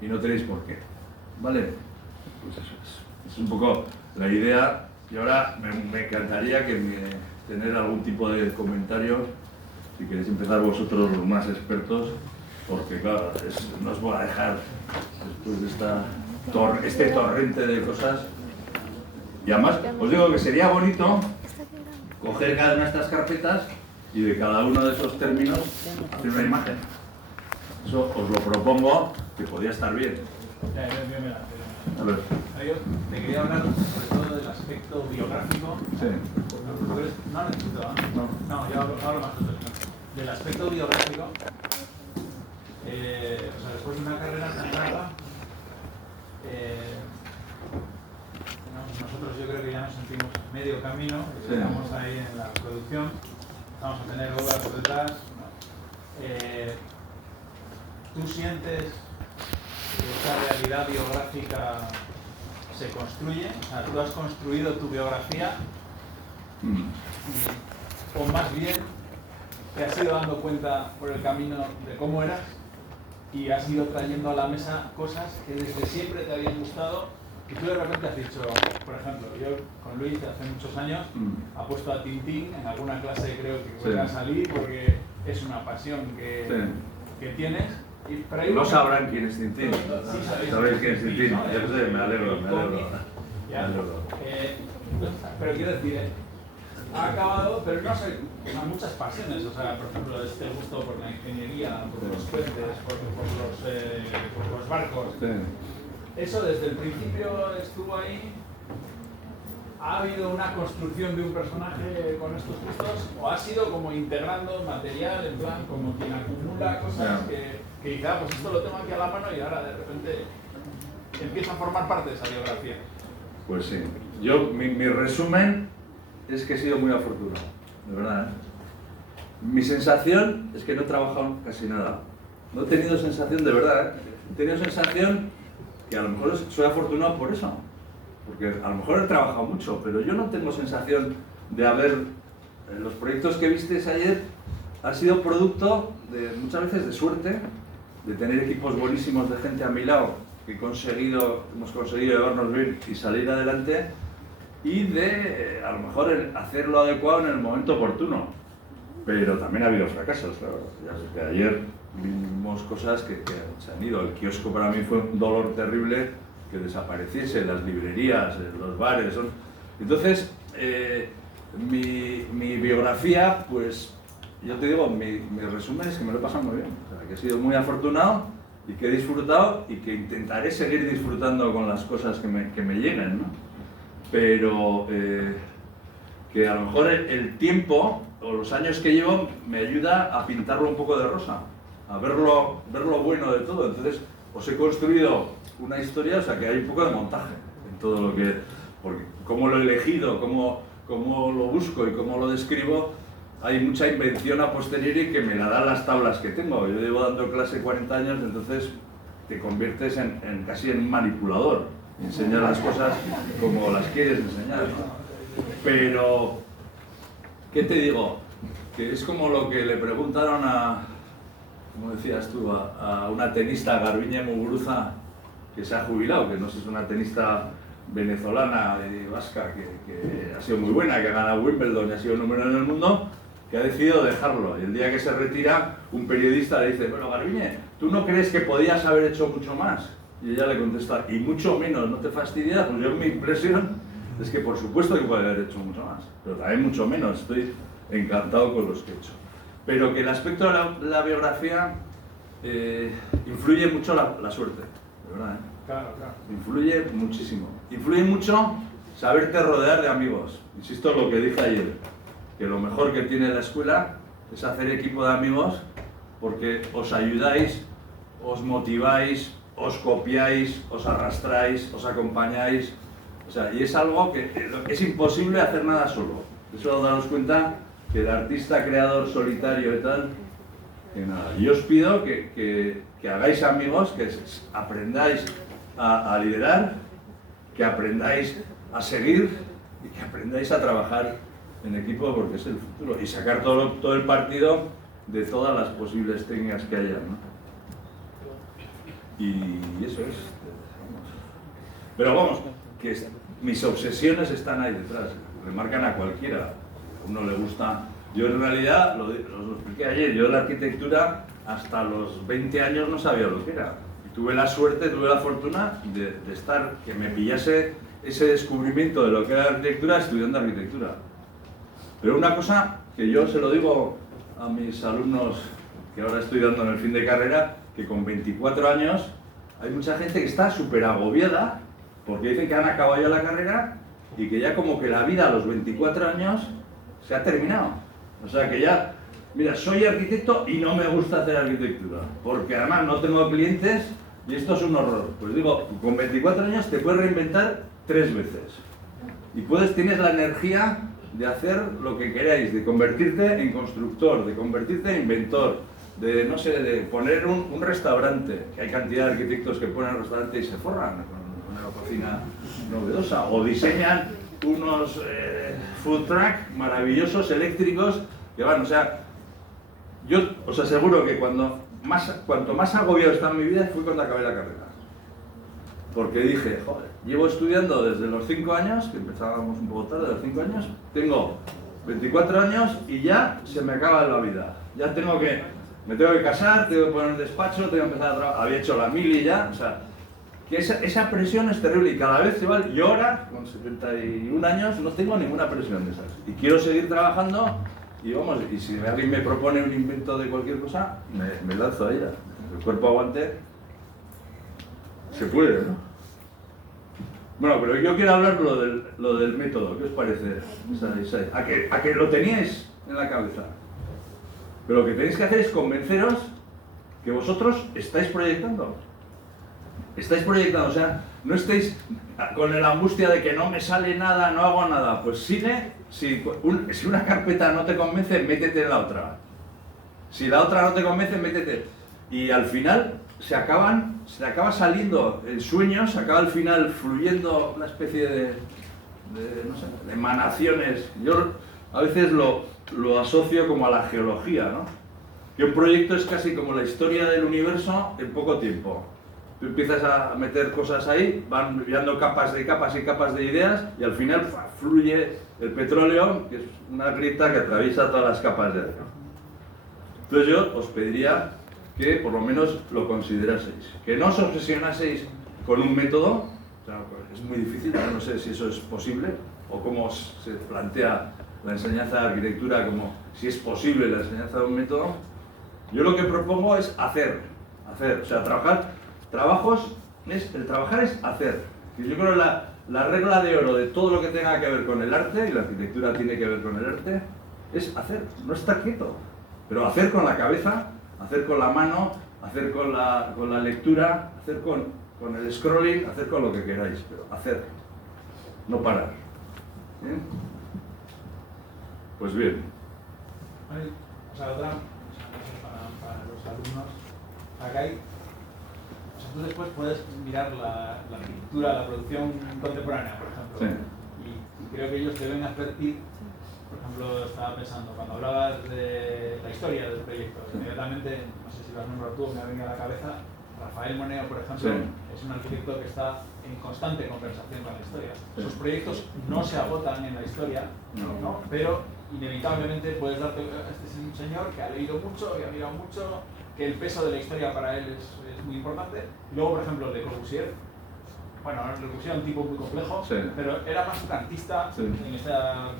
Y no tenéis por qué. ¿Vale? Pues eso es un poco la idea. Y ahora me encantaría tener algún tipo de comentario, si queréis empezar vosotros los más expertos, porque claro, no os voy a dejar después de este torrente de cosas. Y además os digo que sería bonito coger cada una de estas carpetas y de cada uno de esos términos hacer una imagen. Eso os lo propongo, que podía estar bien. A ver. Yo te quería hablar sobre todo del aspecto biográfico. Sí. No necesito, no, yo hablo más del aspecto biográfico. O sea, después de una carrera tan larga, nosotros yo creo que ya nos sentimos medio camino, sí. Estamos ahí en la producción, vamos a tener obras por detrás. ¿Tú sientes que esta realidad biográfica se construye? O sea, ¿tú has construido tu biografía? O más bien, te has ido dando cuenta por el camino de cómo eras y has ido trayendo a la mesa cosas que desde siempre te habían gustado y tú de repente has dicho, por ejemplo, yo con Luis hace muchos años apuesto a Tintín en alguna clase, creo que voy a salir porque es una pasión que tienes. No sabrán quién es Tintín. Sí, sabéis quién es Tintín. ¿no? Yo sé, me alegro. Pero quiero decir, ha acabado, pero no sé, con muchas pasiones, o sea, por ejemplo, este gusto por la ingeniería, por los puentes, por los barcos. Sí. ¿Eso desde el principio estuvo ahí? ¿Ha habido una construcción de un personaje con estos gustos? ¿O ha sido como integrando material, en plan, como quien acumula cosas que dice, pues esto lo tengo aquí a la mano y ahora de repente empieza a formar parte de esa biografía? Pues sí. Yo, mi resumen es que he sido muy afortunado, de verdad. Mi sensación es que no he trabajado casi nada. No he tenido sensación, de verdad, he tenido sensación que a lo mejor soy afortunado por eso. Porque a lo mejor he trabajado mucho, pero yo no tengo sensación de haber... Los proyectos que visteis ayer han sido producto de muchas veces de suerte, de tener equipos buenísimos de gente a mi lado, que hemos conseguido llevarnos bien y salir adelante, y de a lo mejor hacer lo adecuado en el momento oportuno. Pero también ha habido fracasos, claro. Ya sé que ayer vimos cosas que se han ido. El kiosco para mí fue un dolor terrible que desapareciese, las librerías, los bares. Entonces, mi biografía, pues, yo te digo, mi resumen es que me lo he pasado muy bien. O sea, que he sido muy afortunado y que he disfrutado y que intentaré seguir disfrutando con las cosas que me lleguen, ¿no? Pero que a lo mejor el tiempo o los años que llevo me ayuda a pintarlo un poco de rosa, a ver lo bueno de todo. Entonces, os he construido una historia, o sea, que hay un poco de montaje en todo lo que... Porque cómo lo he elegido, cómo lo busco y cómo lo describo, hay mucha invención a posteriori que me la dan las tablas que tengo. Yo llevo dando clase 40 años, entonces te conviertes casi en manipulador. Enseñar las cosas como las quieres enseñar, ¿no? Pero, ¿qué te digo? Que es como lo que le preguntaron como decías tú, a una tenista, Garbiñe Muguruza, que se ha jubilado, que no sé, es una tenista venezolana y vasca que ha sido muy buena, que ha ganado Wimbledon y ha sido número 1 en el mundo, que ha decidido dejarlo. Y el día que se retira, un periodista le dice, bueno, Garbiñe, ¿tú no crees que podías haber hecho mucho más? Y ella le contesta, y mucho menos, ¿no te fastidia? Pues yo, mi impresión es que por supuesto que puede haber hecho mucho más, pero también mucho menos. Estoy encantado con los que he hecho. Pero que el aspecto de la biografía influye mucho la suerte, de verdad, ¿eh? Claro. Influye muchísimo. Influye mucho saberte rodear de amigos. Insisto en lo que dije ayer, que lo mejor que tiene la escuela es hacer equipo de amigos porque os ayudáis, os motiváis, os copiáis, os arrastráis, os acompañáis. O sea, y es algo que es imposible hacer nada solo. Eso daros cuenta que el artista, creador, solitario y tal, que nada. Yo os pido que hagáis amigos, que aprendáis a liderar, que aprendáis a seguir y que aprendáis a trabajar en equipo porque es el futuro y sacar todo el partido de todas las posibles técnicas que haya, ¿no? Y eso es. Pero vamos, que mis obsesiones están ahí detrás, me marcan a cualquiera. A uno le gusta. Yo en realidad, lo expliqué ayer, yo la arquitectura hasta los 20 años no sabía lo que era. Y tuve la suerte, tuve la fortuna de estar, que me pillase ese descubrimiento de lo que era la arquitectura estudiando arquitectura. Pero una cosa que yo se lo digo a mis alumnos que ahora estoy dando en el fin de carrera, que con 24 años hay mucha gente que está súper agobiada porque dicen que han acabado ya la carrera y que ya como que la vida a los 24 años se ha terminado. O sea que ya, mira, soy arquitecto y no me gusta hacer arquitectura, porque además no tengo clientes y esto es un horror. Pues digo, con 24 años te puedes reinventar 3 veces. Y tienes la energía de hacer lo que queráis, de convertirte en constructor, de convertirte en inventor, de, no sé, de poner un restaurante, que hay cantidad de arquitectos que ponen restaurante y se forran con una cocina novedosa, o diseñan unos food truck maravillosos, eléctricos, que van, o sea, yo os aseguro que cuanto más agobiado está en mi vida fue cuando acabé la carrera. Porque dije, joder, llevo estudiando desde los 5 años, que empezábamos un poco tarde, de los 5 años, tengo 24 años y ya se me acaba la vida. Ya me tengo que casar, tengo que poner un despacho, tengo que empezar a trabajar, había hecho la mili ya, o sea, que esa presión es terrible y cada vez se va. Yo ahora, con 71 años, no tengo ninguna presión de esas. Y quiero seguir trabajando y vamos, y si alguien me propone un invento de cualquier cosa, me lanzo a ella. El cuerpo aguante, se puede, ¿no? Bueno, pero yo quiero hablar lo del método, ¿qué os parece? A que lo teníais en la cabeza. Pero lo que tenéis que hacer es convenceros que vosotros estáis proyectando. Estáis proyectando, o sea, no estéis con la angustia de que no me sale nada, no hago nada. Pues sigue, si una carpeta no te convence, métete en la otra. Si la otra no te convence, métete. Y al final se acaba saliendo el sueño, se acaba al final fluyendo una especie de no sé, de emanaciones. Yo a veces lo asocio como a la geología, ¿no? Que un proyecto es casi como la historia del universo en poco tiempo. Tú empiezas a meter cosas ahí, van enviando capas de capas y capas de ideas y al final fluye el petróleo, que es una grieta que atraviesa todas las capas de adentro. Entonces yo os pediría que por lo menos lo consideraseis, que no os obsesionaseis con un método, o sea, es muy difícil, no sé si eso es posible, o cómo se plantea la enseñanza de arquitectura, como si es posible la enseñanza de un método. Yo lo que propongo es hacer, o sea, el trabajar es hacer. Y yo creo que la regla de oro de todo lo que tenga que ver con el arte, y la arquitectura tiene que ver con el arte, es hacer, no estar quieto, pero hacer con la cabeza, hacer con la mano, hacer con la lectura, hacer con el scrolling, hacer con lo que queráis, pero hacer, no parar. ¿Bien? Pues bien. O sea, otra, para los alumnos, acá hay, o sea, tú después puedes mirar la arquitectura, la producción contemporánea, por ejemplo, sí. y creo que ellos deben advertir. Por ejemplo, estaba pensando, cuando hablabas de la historia del proyecto, inmediatamente, no sé si lo has nombrado tú, me ha venido a la cabeza, Rafael Moneo, por ejemplo, sí. Es un arquitecto que está en constante conversación con la historia. Sí. Sus proyectos no se agotan en la historia, ¿no? Pero inevitablemente puedes darte, este es un señor que ha leído mucho, que ha mirado mucho, que el peso de la historia para él es muy importante. Luego, por ejemplo, Le Corbusier, bueno, Le Corbusier era un tipo muy complejo, sí. Pero era más un artista sí. En esta...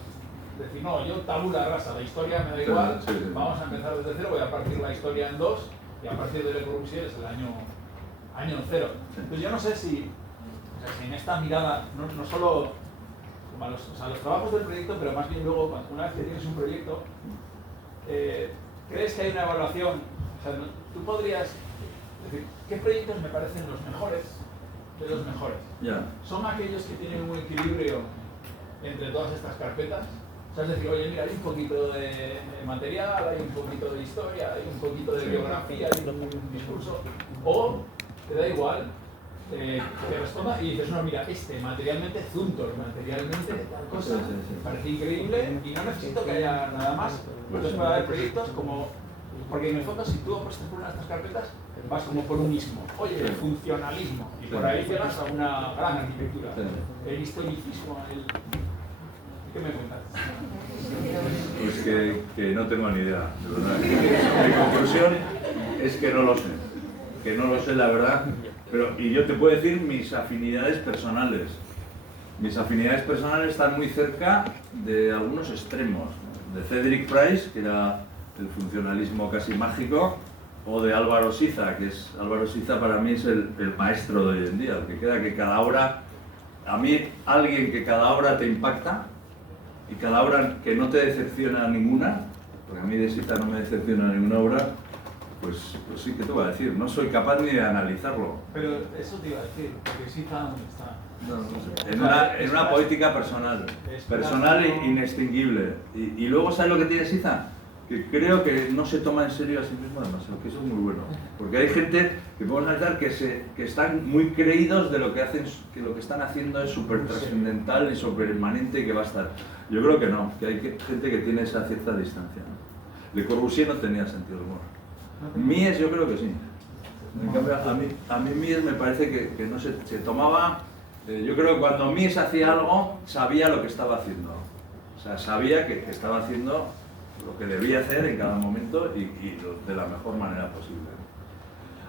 decir, no, yo tabula rasa, la historia me da igual, sí, sí. Vamos a empezar desde cero, voy a partir la historia en 2 y a partir de Le Corbusier es el año 0. Sí. Entonces yo no sé si en esta mirada, no solo como los trabajos del proyecto, pero más bien luego, una vez que tienes un proyecto, ¿crees que hay una evaluación? O sea, tú podrías decir, ¿qué proyectos me parecen los mejores de los mejores? Yeah. ¿Son aquellos que tienen un equilibrio entre todas estas carpetas? O sea, es decir, oye, mira, hay un poquito de material, hay un poquito de historia, hay un poquito de biografía, hay un discurso. O te da igual que responda y dices, no, mira, materialmente Zuntor, materialmente tal cosa, parece increíble y no necesito que haya nada más. Entonces puede haber proyectos como, porque en el fondo si tú apuestas por una de estas carpetas, vas como por un ismo. Oye, el funcionalismo, y por ahí llegas a una gran arquitectura. El historicismo, ¿qué me cuentas? Pues que no tengo ni idea, de verdad. Mi conclusión es que no lo sé. Que no lo sé, la verdad. Y yo te puedo decir mis afinidades personales. Mis afinidades personales están muy cerca de algunos extremos. De Cedric Price, que era el funcionalismo casi mágico, o de Álvaro Siza, que es Álvaro Siza para mí es el maestro de hoy en día, el que queda que cada obra, a mí alguien que cada obra te impacta y cada obra que no te decepciona ninguna, porque a mí de Siza no me decepciona ninguna obra, pues sí que te voy a decir, no soy capaz ni de analizarlo. Pero eso te iba a decir, porque Siza ¿dónde está? En una poética personal e inextinguible. Y luego, ¿sabes lo que tiene Siza? Que creo que no se toma en serio a sí mismo demasiado, que eso es muy bueno. Porque hay gente que podemos analizar que están muy creídos de lo que hacen, que lo que están haciendo es súper trascendental y súper inmanente y que va a estar. Yo creo que no, que hay gente que tiene esa cierta distancia, ¿no? Le Corbusier no tenía sentido del humor. Mies yo creo que sí. En cambio, a mí Mies me parece que no se tomaba... yo creo que cuando Mies hacía algo, sabía lo que estaba haciendo. O sea, sabía que estaba haciendo lo que debía hacer en cada momento y de la mejor manera posible.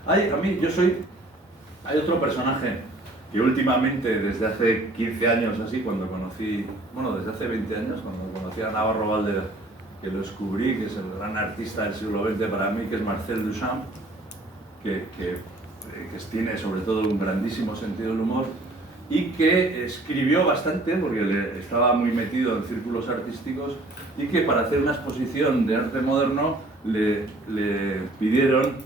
Hay otro personaje que últimamente, desde hace 15 años así, cuando conocí, bueno, desde hace 20 años, cuando conocí a Navarro Valder, que lo descubrí, que es el gran artista del siglo XX para mí, que es Marcel Duchamp, que tiene sobre todo un grandísimo sentido del humor y que escribió bastante, porque estaba muy metido en círculos artísticos, y que para hacer una exposición de arte moderno le pidieron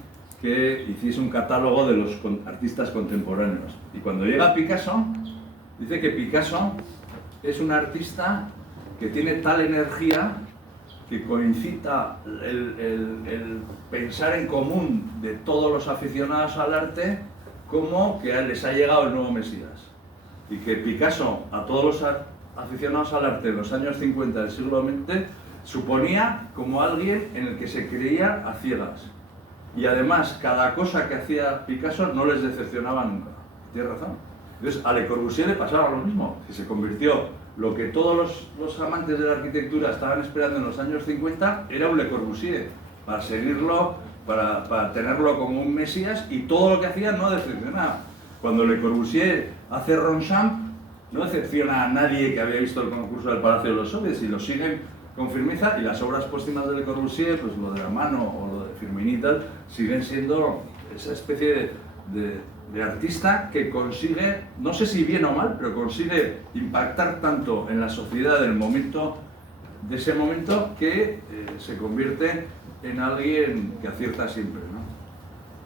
que hiciese un catálogo de los artistas contemporáneos. Y cuando llega Picasso, dice que Picasso es un artista que tiene tal energía que coincida el pensar en común de todos los aficionados al arte como que les ha llegado el nuevo Mesías. Y que Picasso, a todos los aficionados al arte en los años 50 del siglo XX, suponía como alguien en el que se creía a ciegas. Y además, cada cosa que hacía Picasso no les decepcionaba nunca. Tienes razón. Entonces, a Le Corbusier le pasaba lo mismo, que se convirtió, lo que todos los amantes de la arquitectura estaban esperando en los años 50, era un Le Corbusier, para seguirlo, para tenerlo como un mesías, y todo lo que hacía no decepcionaba. Cuando Le Corbusier hace Ronchamp, no decepciona a nadie que había visto el concurso del Palacio de los Soviets y lo siguen con firmeza, y las obras póstumas de Le Corbusier, pues lo de la mano o lo de Firmin y tal, siguen siendo esa especie de artista que consigue, no sé si bien o mal, pero consigue impactar tanto en la sociedad del momento, de ese momento, que se convierte en alguien que acierta siempre, ¿no?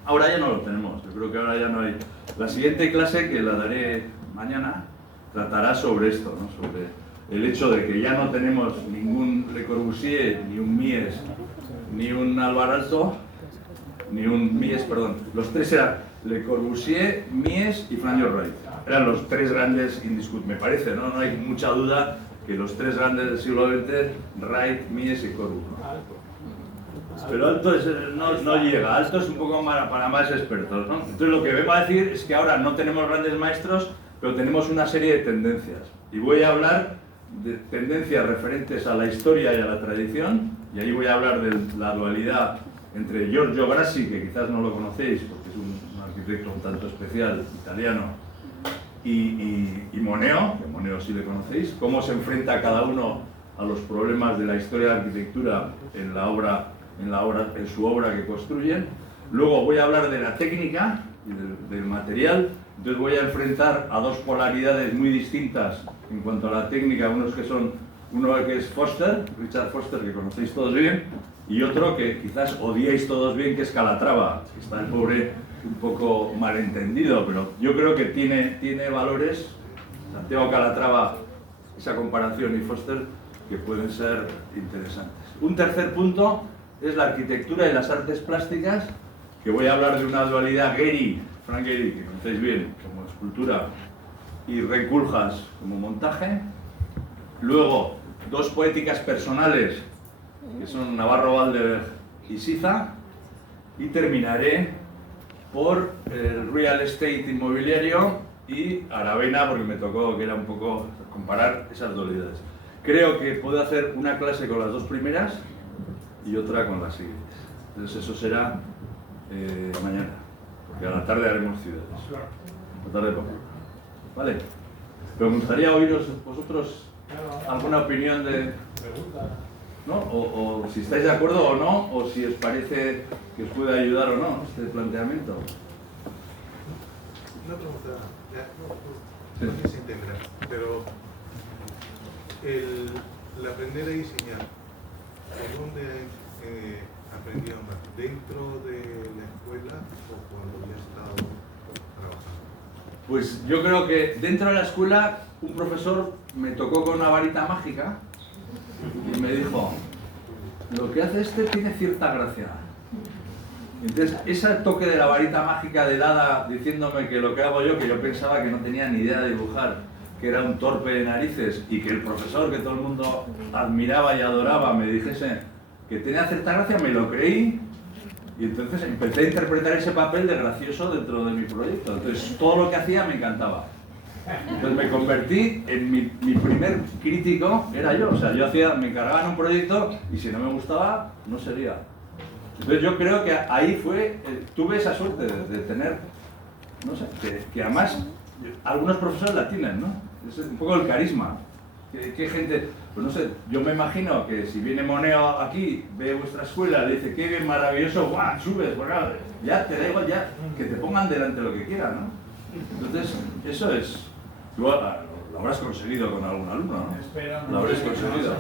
Ahora ya no lo tenemos, yo creo que ahora ya no hay. La siguiente clase, que la daré mañana, tratará sobre esto, ¿no? Sobre el hecho de que ya no tenemos ningún Le Corbusier, ni un Mies, ni un Alvar Aalto, ni un Mies, perdón. Los tres eran Le Corbusier, Mies y Frank Lloyd Wright. Eran los tres grandes indiscutibles, me parece, ¿no? No hay mucha duda que los tres grandes del siglo XX, Wright, Mies y Corbusier, ¿no? Pero Aalto no llega, Aalto es un poco para más expertos, ¿no? Entonces lo que vengo a decir es que ahora no tenemos grandes maestros, pero tenemos una serie de tendencias. Y voy a hablar de tendencias referentes a la historia y a la tradición, y ahí voy a hablar de la dualidad entre Giorgio Grassi, que quizás no lo conocéis porque es un arquitecto un tanto especial, italiano, y Moneo, que Moneo sí le conocéis, cómo se enfrenta cada uno a los problemas de la historia de la arquitectura en su obra que construyen. Luego voy a hablar de la técnica y del material. Entonces voy a enfrentar a dos polaridades muy distintas en cuanto a la técnica, uno que es Foster, Richard Foster, que conocéis todos bien, y otro que quizás odiéis todos bien, que es Calatrava, que está el pobre un poco malentendido, pero yo creo que tiene valores, Santiago Calatrava, esa comparación, y Foster, que pueden ser interesantes. Un tercer punto es la arquitectura y las artes plásticas, que voy a hablar de una dualidad Frank Gehry, que conocéis bien, como escultura, y Ray Koolhaas como montaje. Luego, dos poéticas personales, que son Navarro Valder y Siza. Y terminaré por el real estate inmobiliario y Aravena, porque me tocó que era un poco comparar esas dualidades. Creo que puedo hacer una clase con las dos primeras y otra con las siguientes. Entonces eso será mañana, porque a la tarde haremos ciudades. A la tarde poco. ¿Vale? Pero me gustaría oíros vosotros alguna opinión de... ¿no? O si estáis de acuerdo o no, o si os parece que os puede ayudar o no este planteamiento. Una pregunta, Sí. no sé si entenderá, pero el aprender a diseñar, ¿por dónde aprendido más? ¿Dentro de la escuela o cuando ya he estado trabajando? Pues yo creo que dentro de la escuela un profesor me tocó con una varita mágica y me dijo, lo que hace este tiene cierta gracia. Entonces, ese toque de la varita mágica del hada diciéndome que lo que hago yo, que yo pensaba que no tenía ni idea de dibujar, que era un torpe de narices, y que el profesor, que todo el mundo admiraba y adoraba, me dijese que tenía cierta gracia, me lo creí, y entonces empecé a interpretar ese papel de gracioso dentro de mi proyecto. Entonces, todo lo que hacía me encantaba. Entonces me convertí en mi primer crítico, era yo. O sea, me encargaban un proyecto y si no me gustaba, no sería. Entonces yo creo que ahí tuve esa suerte de tener, no sé, que además algunos profesores la tienen, ¿no? Es un poco el carisma. ¿Qué gente? Pues no sé, yo me imagino que si viene Moneo aquí, ve vuestra escuela, le dice, qué bien, maravilloso, ¡guau! Subes, bueno, ya te da igual, ya, que te pongan delante lo que quieran, ¿no? Entonces, eso es. Tú lo habrás conseguido con algún alumno, ¿no? Lo habréis conseguido.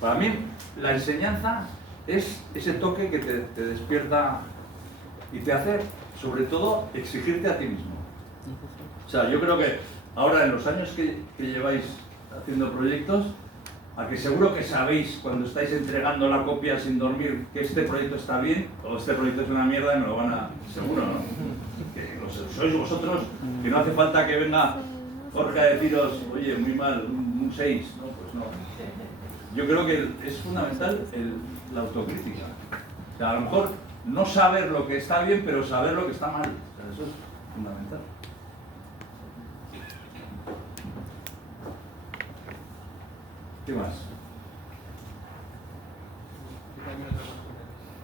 Para mí, la enseñanza es ese toque que te despierta y te hace, sobre todo, exigirte a ti mismo. O sea, yo creo que ahora, en los años que lleváis haciendo proyectos, a que seguro que sabéis cuando estáis entregando la copia sin dormir que este proyecto está bien o este proyecto es una mierda y me lo van a... Seguro, ¿no? Que sois vosotros, que no hace falta que venga Jorge a deciros, oye, muy mal, un 6, ¿no? Pues no. Yo creo que es fundamental la autocrítica. O sea, a lo mejor no saber lo que está bien, pero saber lo que está mal. O sea, eso es fundamental. ¿Qué más?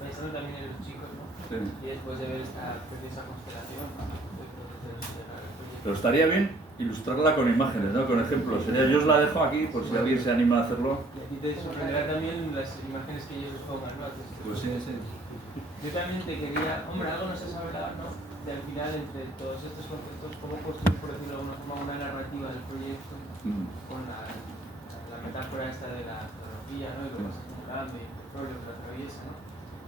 Pensando también en los chicos, ¿no? Sí. Y después de ver esta preciosa constelación, Pero estaría bien ilustrarla con imágenes, ¿no? Con ejemplos. Yo os la dejo aquí por si alguien se anima a hacerlo. y aquí te sorprenderá también las imágenes que ellos pongan, ¿no? Pues sí, sí. Yo también te quería, hombre, algo nos has hablado, ¿no? De al final, entre todos estos conceptos, cómo construir, por decirlo de alguna forma, una narrativa del proyecto con la metáfora esta de la tecnología, ¿no? Y lo que vas acumulando y el petróleo que lo atraviesa, ¿no?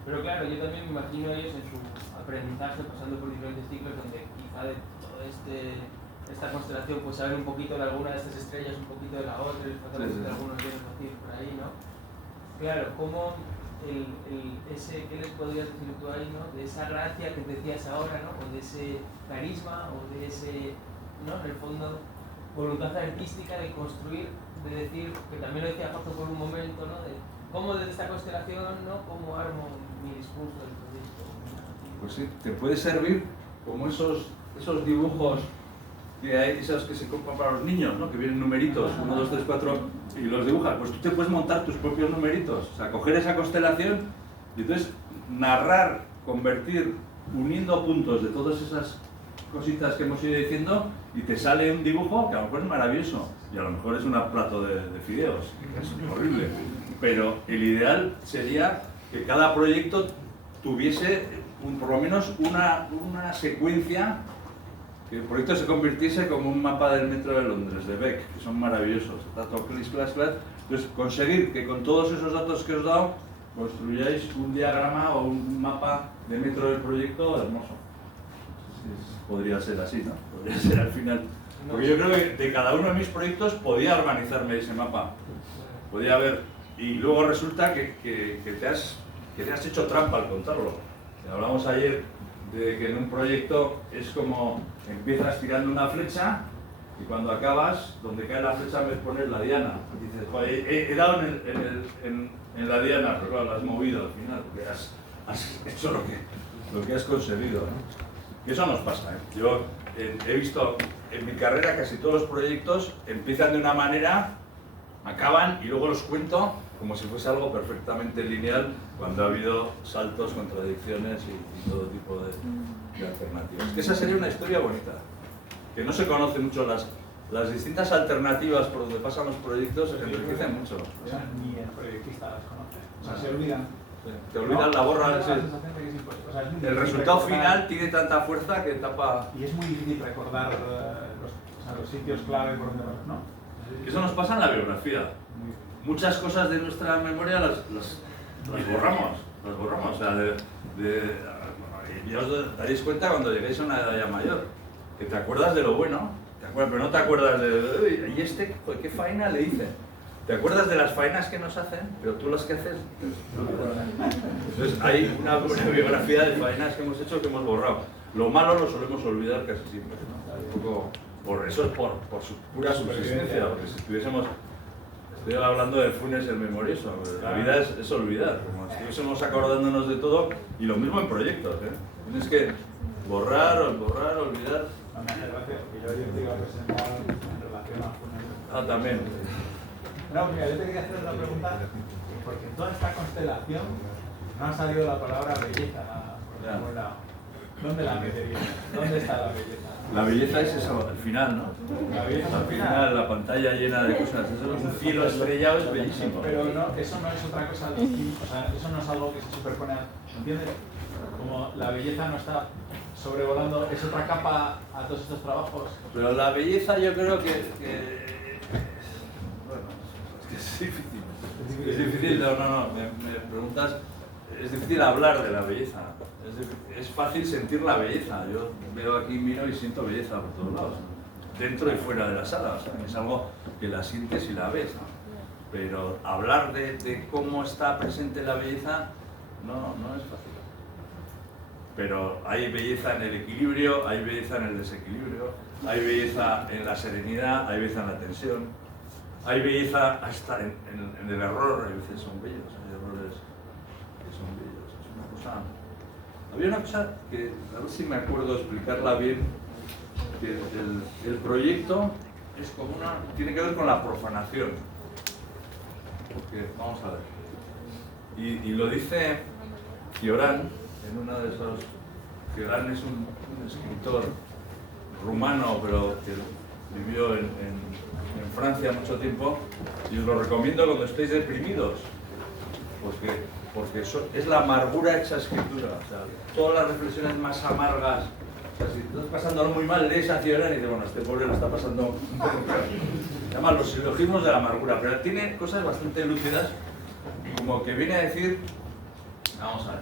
Pero claro, yo también me imagino a ellos en su aprendizaje, pasando por diferentes ciclos, donde quizá de todo esta constelación, pues saber un poquito de alguna de estas estrellas, un poquito de la otra, y de algunos bienes vacíos por ahí, ¿no? Claro, ¿cómo qué les podrías decir tú ahí, ¿no? De esa gracia que decías ahora, ¿no? O de ese carisma, o de ese, ¿no? En el fondo, voluntad artística de construir, de decir, que también lo decía Jorge por un momento, ¿no? De cómo desde esta constelación, ¿no? Cómo armo mi discurso del proyecto. Pues sí, te puede servir como esos dibujos que hay, esos que se compran para los niños, ¿no? Que vienen numeritos, 1, 2, 3, 4, y los dibujas. Pues tú te puedes montar tus propios numeritos, o sea, coger esa constelación y entonces narrar, convertir, uniendo puntos de todas esas cositas que hemos ido diciendo, y te sale un dibujo que a lo mejor es maravilloso, y a lo mejor es un plato de fideos, que es horrible. Pero el ideal sería que cada proyecto tuviese por lo menos una secuencia, que el proyecto se convirtiese como un mapa del metro de Londres, de Beck, que son maravillosos. Está todo clis, clas, clas. Entonces, conseguir que con todos esos datos que os he dado, construyáis un diagrama o un mapa de metro del proyecto hermoso. Podría ser así, ¿no? Podría ser al final. Porque yo creo que de cada uno de mis proyectos podía organizarme ese mapa. Podía haber. Y luego resulta que te has hecho trampa al contarlo. Hablamos ayer de que en un proyecto es como empiezas tirando una flecha y cuando acabas, donde cae la flecha me pones la diana. Y dices, joder, he dado en la diana, pero claro, la has movido al final, porque has hecho lo que has conseguido, ¿no? Y eso nos pasa, ¿eh? Yo he visto en mi carrera casi todos los proyectos empiezan de una manera, acaban y luego los cuento como si fuese algo perfectamente lineal cuando ha habido saltos, contradicciones y todo tipo de alternativas. Que esa sería una historia bonita, que no se conocen mucho las distintas alternativas por donde pasan los proyectos enriquecen mucho. Ni el proyectista las conoce. O sea, se olvidan. Sí. Te olvidas la borra. La sensación de que es imposible. O sea, es muy El difícil resultado recordar, final tiene tanta fuerza que tapa. y es muy difícil recordar los sitios clave por donde vas, ¿no? Eso nos pasa en la biografía. Muchas cosas de nuestra memoria las borramos. Las borramos. O sea, ya os daréis cuenta cuando lleguéis a una edad ya mayor, que te acuerdas de lo bueno, pero no te acuerdas de ¿y este qué faena le hice? Te acuerdas de las faenas que nos hacen, pero tú las que haces no. Entonces hay una biografía de faenas que hemos hecho que hemos borrado. Lo malo lo solemos olvidar casi siempre, ¿no? Un poco, por eso es por su pura subsistencia, porque si estuviésemos... Estoy hablando de Funes el memorioso, la vida es olvidar, como si estuviésemos acordándonos de todo, y lo mismo en proyectos, ¿eh? Tienes que borrar, olvidar. No me hace gracia, porque yo te iba a presentar en relación a Funes. Ah, también. No, mira, yo te quería hacer una pregunta, porque en toda esta constelación no ha salido la palabra belleza por ningún lado. ¿Dónde la meterías? ¿Dónde está la belleza? La belleza es eso, al final, ¿no? La belleza es Al final, la pantalla llena de cosas. Eso es un cielo estrellado, es bellísimo. Pero no, eso no es otra cosa, o sea, eso no es algo que se superpone a... ¿Entiendes? Como la belleza no está sobrevolando, es otra capa a todos estos trabajos. Pero la belleza yo creo que bueno, es difícil. Es difícil, no, me preguntas, es difícil hablar de la belleza. Es fácil sentir la belleza. Yo veo aquí, miro y siento belleza por todos lados, dentro y fuera de la sala. O sea, es algo que la sientes y la ves, ¿no? Pero hablar de cómo está presente la belleza no es fácil. Pero hay belleza en el equilibrio, hay belleza en el desequilibrio, hay belleza en la serenidad, hay belleza en la tensión, hay belleza hasta en el error. A veces son bellos, hay errores que son bellos. Es una cosa... Había una cosa que, a ver si me acuerdo explicarla bien, que el proyecto es como tiene que ver con la profanación. Porque, vamos a ver, y lo dice Cioran, en una de esos... Cioran es un escritor rumano, pero que vivió en Francia mucho tiempo, y os lo recomiendo cuando estéis deprimidos, porque eso es la amargura hecha escritura. O sea, todas las reflexiones más amargas, o sea, si estás pasándolo muy mal, lees a Cioran y dices, bueno, este pobre lo está pasando un poco peor. Se llama Los silogismos de la amargura, pero tiene cosas bastante lúcidas, como que viene a decir, vamos a ver,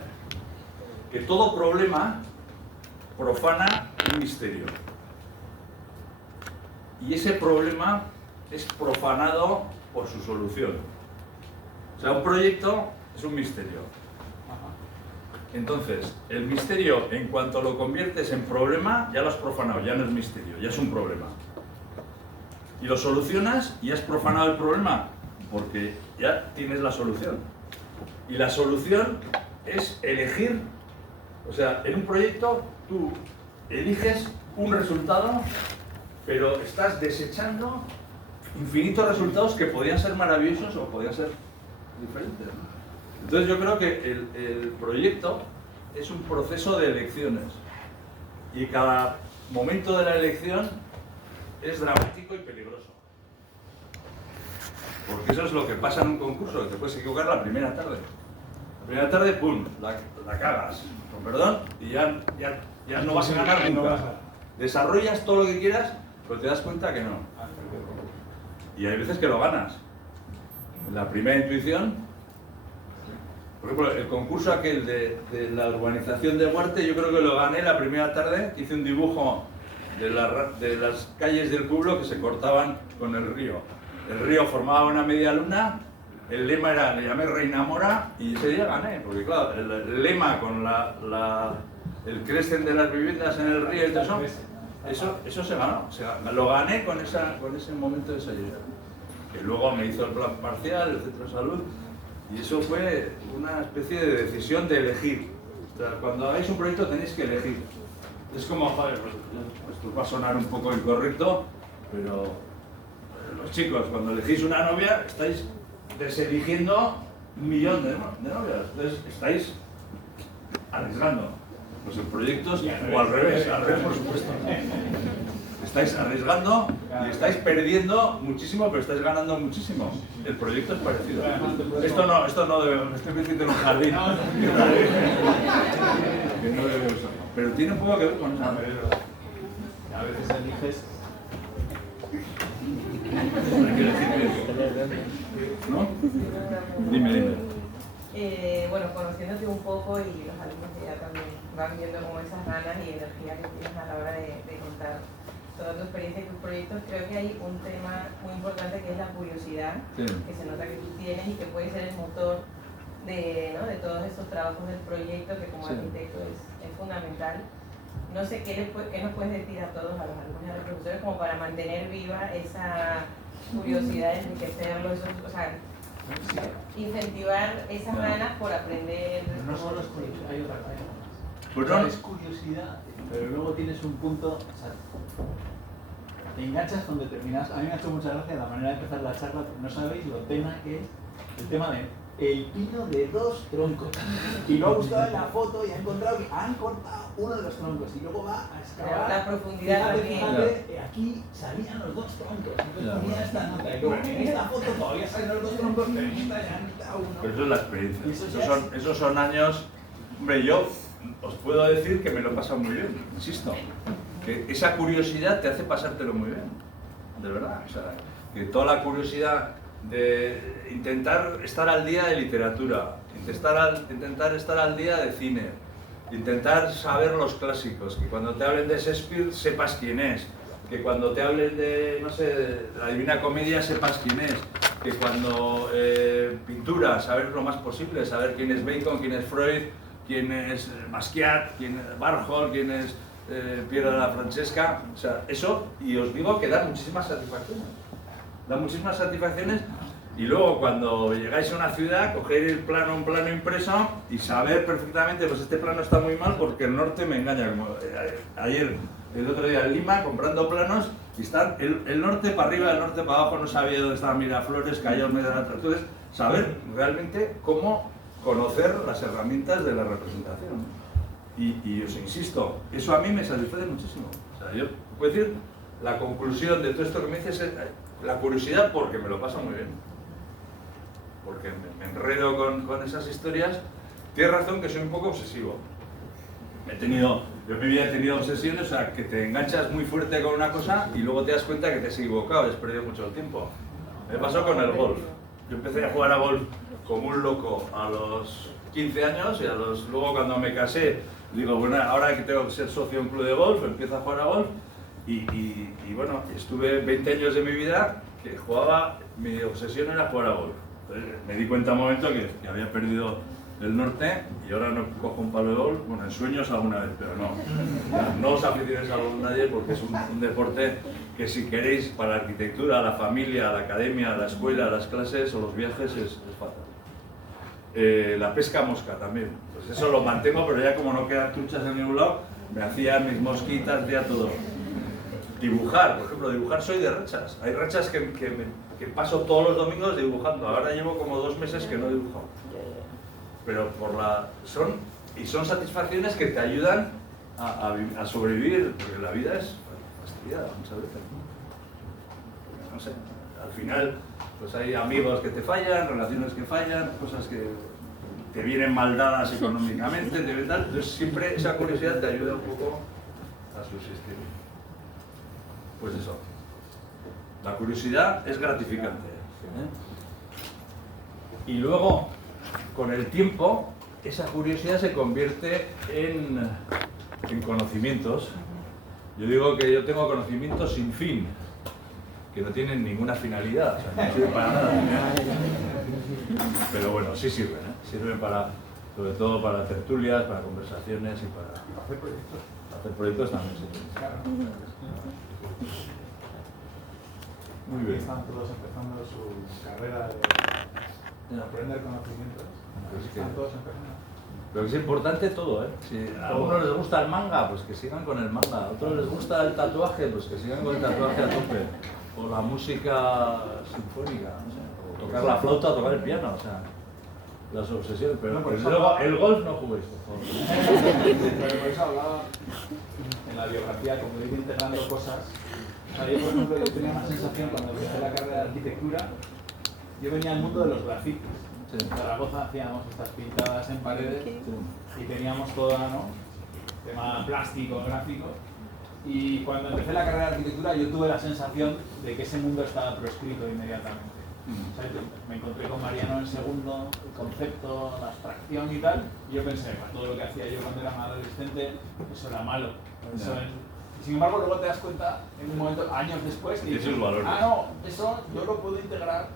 que todo problema profana un misterio. Y ese problema es profanado por su solución. O sea, un proyecto es un misterio. Entonces, el misterio, en cuanto lo conviertes en problema, ya lo has profanado, ya no es misterio, ya es un problema. Y lo solucionas y has profanado el problema, porque ya tienes la solución. Y la solución es elegir, o sea, en un proyecto tú eliges un resultado, pero estás desechando infinitos resultados que podían ser maravillosos o podían ser diferentes, ¿no? Entonces yo creo que el proyecto es un proceso de elecciones y cada momento de la elección es dramático y peligroso. Porque eso es lo que pasa en un concurso, que te puedes equivocar la primera tarde. La primera tarde, ¡pum!, la cagas, con perdón, y ya no vas a ganar nunca. Desarrollas todo lo que quieras, pero te das cuenta que no. Y hay veces que lo ganas. En la primera intuición, por ejemplo, el concurso aquel de la urbanización de Huarte, yo creo que lo gané la primera tarde. Hice un dibujo de las calles del pueblo que se cortaban con el río. El río formaba una media luna, el lema era, le llamé Reina Mora, y ese día gané, porque claro, el lema con el crecen de las viviendas en el río y todo eso se ganó. Lo gané con ese momento de esa lluvia. Que luego me hizo el plan parcial, el centro de salud, y eso fue una especie de decisión de elegir. O sea, cuando hagáis un proyecto tenéis que elegir. Es como, joder, esto va a sonar un poco incorrecto, pero los chicos, cuando elegís una novia, estáis deseligiendo 1 millón de novias. Entonces estáis arriesgando. Pues en proyectos, o al revés, por supuesto. Estáis arriesgando y estáis perdiendo muchísimo, pero estáis ganando muchísimo. El proyecto es parecido. Esto no debe, me estoy metiendo en un jardín. Que no debe usar. Pero tiene un poco que ver con eso. A veces eliges. Hay que decir bien. ¿No? Dime. Bueno, conociéndote un poco y los alumnos que ya también van viendo como esas ganas y energía que tienes a la hora de contar toda tu experiencia y tus proyectos, creo que hay un tema muy importante que es la curiosidad, Sí. que se nota que tú tienes y que puede ser el motor de todos estos trabajos del proyecto, que como Sí. arquitecto es fundamental. No sé qué nos puedes decir a todos, a los alumnos y a los profesores, como para mantener viva esa curiosidad, enriquecerlo, o sea, incentivar esas ganas por aprender. Pero no solo es curiosidad, hay otra cosa. Pues O sea, no. es curiosidad, pero luego tienes un punto, o sea, te enganchas con determinadas. A mí me ha hecho mucha gracia la manera de empezar la charla, porque no sabéis lo tema que es el tema de el pino de 2 troncos. Y lo ha buscado en la foto y ha encontrado que han cortado uno de los troncos y luego va a excavar. La profundidad también. Fíjate, aquí salían los 2 troncos. Entonces ponía esta nota y luego en esta foto todavía salen los 2 troncos, pero en esta ya han quitado uno. Pero eso es la experiencia. Y eso ya Esos son años. Hombre, yo os puedo decir que me lo he pasado muy bien, insisto. Que esa curiosidad te hace pasártelo muy bien. De verdad. O sea, que toda la curiosidad de intentar estar al día de literatura, intentar estar al día de cine, intentar saber los clásicos, que cuando te hablen de Shakespeare sepas quién es, que cuando te hablen de, no sé, de la Divina Comedia sepas quién es, que cuando pintura, saber lo más posible, saber quién es Bacon, quién es Freud, quién es Basquiat, quién es Warhol, quién es Piero de la Francesca, o sea, eso, y os digo que da muchísimas satisfacciones. Da muchísimas satisfacciones y luego cuando llegáis a una ciudad, coger un plano impreso y saber perfectamente, pues este plano está muy mal porque el norte me engaña. Como ayer, el otro día en Lima, comprando planos y están el norte para arriba, el norte para abajo, no sabía dónde estaban Miraflores, Callao, Medellín. Entonces, saber realmente cómo conocer las herramientas de la representación. Y os insisto, eso a mí me satisface muchísimo. O sea, yo puedo decir, la conclusión de todo esto que me dices es la curiosidad porque me lo paso muy bien. Porque me enredo con esas historias. Tienes razón que soy un poco obsesivo. Yo en mi vida he tenido obsesiones, o sea, que te enganchas muy fuerte con una cosa y luego te das cuenta que te has equivocado, has perdido mucho el tiempo. Me pasó con el golf. Yo empecé a jugar a golf como un loco a los 15 años y luego cuando me casé, digo, bueno, ahora que tengo que ser socio de un club de golf, empiezo a jugar a golf. Y bueno, estuve 20 años de mi vida que jugaba, mi obsesión era jugar a golf. Entonces me di cuenta un momento que había perdido el norte y ahora no cojo un palo de golf, bueno, en sueños alguna vez, pero no os aficionéis a golf nadie porque es un deporte que si queréis para la arquitectura, la familia, la academia, la escuela, las clases o los viajes es fatal. La pesca mosca también, pues eso lo mantengo, pero ya como no quedan truchas en ningún lado, me hacía mis mosquitas, hacía todo. Dibujar, por ejemplo, dibujar soy de rachas. Hay rachas que paso todos los domingos dibujando. Ahora llevo como 2 meses que no he dibujado. Pero son satisfacciones que te ayudan a sobrevivir, porque la vida es fastidiada muchas veces. No sé, al final pues hay amigos que te fallan, relaciones que fallan, cosas que te vienen mal dadas económicamente, entonces siempre esa curiosidad te ayuda un poco a subsistir. Pues eso, la curiosidad es gratificante. Y luego, con el tiempo, esa curiosidad se convierte en conocimientos. Yo digo que yo tengo conocimientos sin fin, que no tienen ninguna finalidad, o sea, no sirven para nada. Pero bueno, sí sirven, sirven para, sobre todo para tertulias, para conversaciones y para hacer proyectos. Hacer proyectos también sirven. Muy bien. Están todos empezando su carrera de aprender conocimientos. Están todos empezando. Pero es importante todo, ¿eh? Si a algunos les gusta el manga, pues que sigan con el manga. A otros les gusta el tatuaje, pues que sigan con el tatuaje a tope. O la música sinfónica, no sé. O tocar la flauta o tocar el piano, o sea. las obsesiones, pero No, por desde eso luego hablaba- el golf no juguéis, por favor. Pero por eso hablaba en la biografía, como ir integrando cosas. O sea, yo, por ejemplo, yo tenía una sensación cuando empecé la carrera de arquitectura, yo venía al mundo de los grafitis. Sí. En Zaragoza hacíamos estas pintadas en paredes y teníamos toda, ¿no? Tema plástico, gráfico. Y cuando empecé la carrera de arquitectura yo tuve la sensación de que ese mundo estaba proscrito inmediatamente. O sea, me encontré con Mariano en segundo, el concepto, la abstracción y tal, y yo pensé, bueno, todo lo que hacía yo cuando era más adolescente, eso era malo. Eso y sin embargo luego te das cuenta en un momento, años después, que Esos valores. no, eso yo lo puedo integrar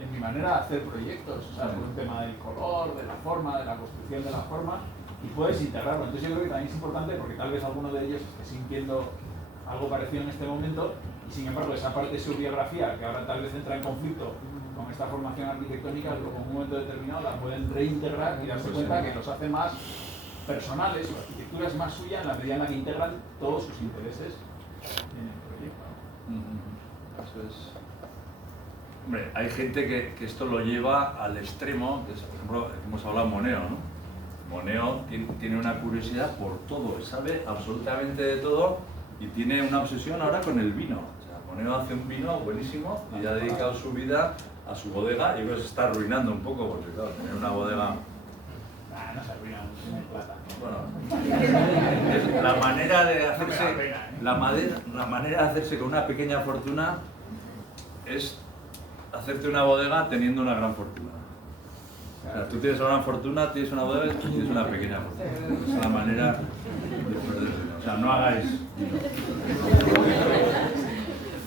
en mi manera de hacer proyectos, o sea, por un tema del color, de la forma, de la construcción de la forma, y puedes integrarlo. Entonces yo creo que también es importante porque tal vez alguno de ellos esté sintiendo algo parecido en este momento, y sin embargo esa parte de su biografía, que ahora tal vez entra en conflicto con esta formación arquitectónica, luego en un momento determinado la pueden reintegrar y darse cuenta que los hace más personales, su arquitectura es más suya en la medida en la que integran todos sus intereses en el proyecto. Eso es. Hombre, hay gente que esto lo lleva al extremo, que es, por ejemplo, hemos hablado de Moneo, ¿no? Moneo tiene una curiosidad por todo, sabe absolutamente de todo y tiene una obsesión ahora con el vino. O sea, Moneo hace un vino buenísimo y ha dedicado su vida a su bodega y creo que se está arruinando un poco porque, claro, tener una bodega... No se arruina, no hay plata. Bueno, es la manera de hacerse, la manera de hacerse con una pequeña fortuna es hacerte una bodega teniendo una gran fortuna. O sea, tú tienes una gran fortuna, tienes una bodega y tienes una pequeña fortuna. Es la manera de perder. O sea, no hagáis.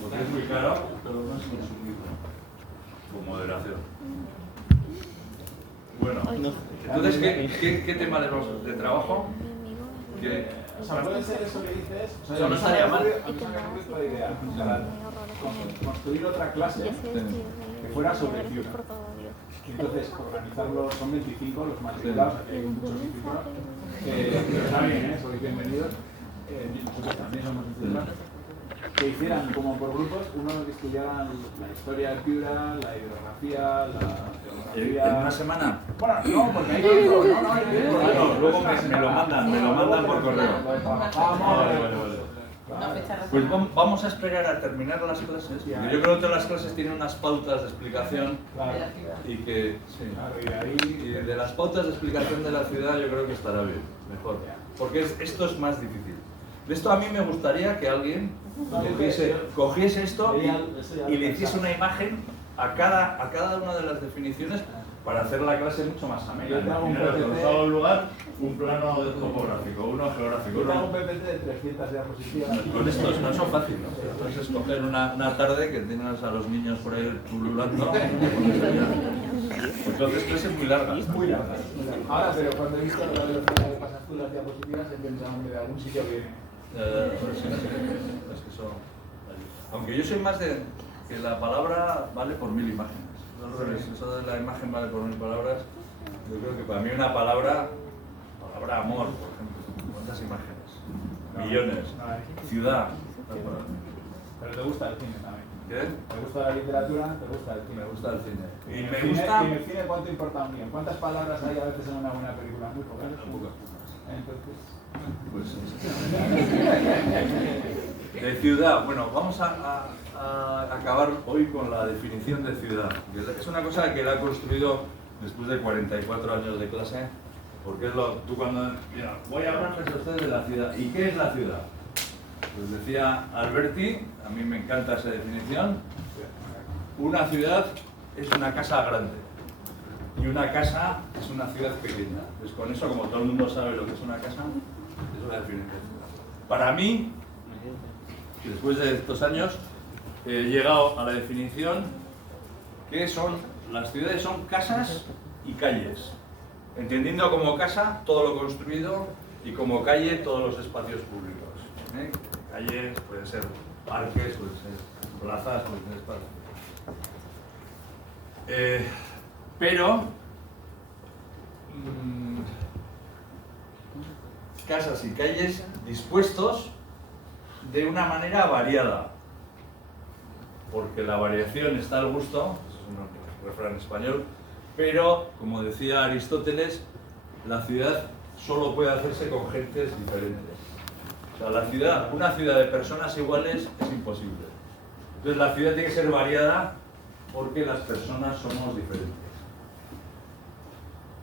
Porque es muy caro, pero no es consumido. Con moderación. Bueno, entonces, ¿qué tema de trabajo? O sea, puede ser eso que dices. O sea, Eso no estaría mal. A mí se me ocurre otra idea. O sea, construir otra clase que fuera sobre Piura. Entonces, organizarlo, son 25 los matriculados, aquí hay muchos inscritos. Pero está bien, sois bienvenidos. Nosotros también somos inscritos. Que hicieran como por grupos, uno que estudiaran la historia de Piura, la hidrografía, la geografía. ¿En una semana? Bueno, no, porque hay tiempo, No, luego me lo mandan por correo. Vale. Pues vamos a esperar a terminar las clases, porque yo creo que todas las clases tienen unas pautas de explicación y que y de las pautas de explicación de la ciudad yo creo que estará bien, mejor, porque esto es más difícil. De esto a mí me gustaría que alguien cogiese esto y le hiciese una imagen a cada una de las definiciones para hacer la clase mucho más amena. Yo te hago un Imaginaros, PPT. nos haga un lugar, un plano topográfico, uno geográfico. Yo tengo uno- un PPT de 300 diapositivas. Con estos no son fáciles, ¿no? Entonces escoger una tarde que tienes a los niños por ahí pululando. Entonces clase es muy larga. Es muy larga. Ahora, pero cuando he visto la velocidad que pasas tú las diapositivas, he pensado que de algún sitio viene. Pues sí, es que son... Aunque yo soy más de que la palabra vale por 1000 imágenes. No al revés, eso de la imagen vale por 1000 palabras. Yo creo que para mí una palabra amor, por ejemplo. ¿Cuántas imágenes? Millones. Ciudad. Pero te gusta el cine también. ¿Qué? Te gusta la literatura, te gusta el cine. Me gusta el cine. Y Y en me el gusta... cine, ¿y en el cine cuánto importa un guión? ¿Cuántas palabras hay a veces en una buena película? Muy pocas. Entonces... Pues de ciudad, bueno, vamos a acabar hoy con la definición de ciudad. Es una cosa que la he construido después de 44 años de clase, porque es tú cuando... Mira, voy a hablarles a ustedes de la ciudad. ¿Y qué es la ciudad? Pues decía Alberti, a mí me encanta esa definición, una ciudad es una casa grande y una casa es una ciudad pequeña. Pues con eso, como todo el mundo sabe lo que es una casa, es una definición de ciudad. Para mí, después de estos años, he llegado a la definición que las ciudades son casas y calles, entendiendo como casa todo lo construido y como calle todos los espacios públicos. Calles pueden ser parques, pueden ser plazas, pueden ser espacios. Pero casas y calles dispuestos de una manera variada, porque la variación está al gusto, es un refrán español, pero, como decía Aristóteles, la ciudad solo puede hacerse con gentes diferentes. O sea, la ciudad, una ciudad de personas iguales es imposible. Entonces la ciudad tiene que ser variada porque las personas somos diferentes.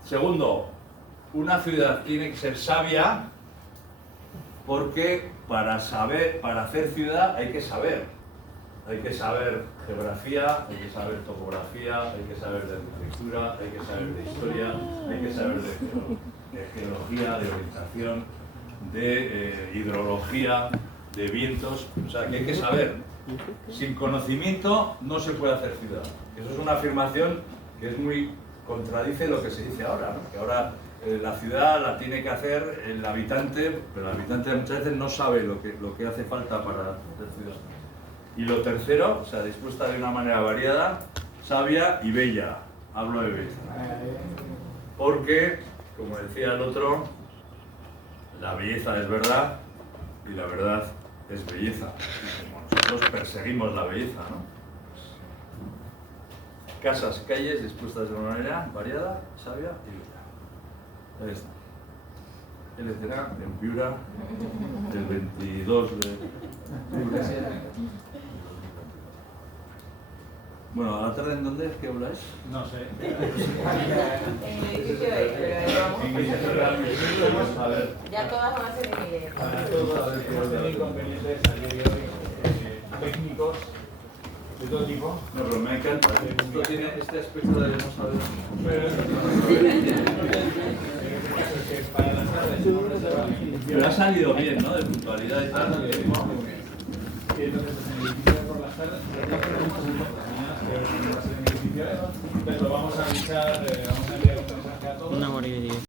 Segundo, una ciudad tiene que ser sabia porque para hacer ciudad hay que saber. Hay que saber geografía, hay que saber topografía, hay que saber de arquitectura, hay que saber de historia, hay que saber de geología, de orientación, de hidrología, de vientos. O sea, que hay que saber. Sin conocimiento no se puede hacer ciudad. Eso es una afirmación que es contradice lo que se dice ahora, ¿no? Que ahora la ciudad la tiene que hacer el habitante, pero el habitante muchas veces no sabe lo que hace falta para hacer ciudad. Y lo tercero, o sea, dispuesta de una manera variada, sabia y bella. Hablo de belleza. Porque, como decía el otro, la belleza es verdad y la verdad es belleza. Y como nosotros perseguimos la belleza, ¿no? Casas, calles dispuestas de una manera variada, sabia y bella. Ahí está. Él estará en Piura el 22 de octubre. Bueno, ¿a la tarde en dónde es que habláis? No sé. En el edificio pero vamos. A ver. Ya todas van a ser en el Para todos hemos tenido inconvenientes a día de hoy, técnicos de todo tipo. No, pero me encanta. Esto tiene este aspecto de no saber. Pero que para las tardes no reservan. Pero ha salido bien, ¿no? De puntualidad y tal. Y entonces en el edificio por las tardes, pero ya tenemos muchas mañanas, pero en el edificio, entonces lo vamos a avisar, vamos a enviar un mensaje a todos.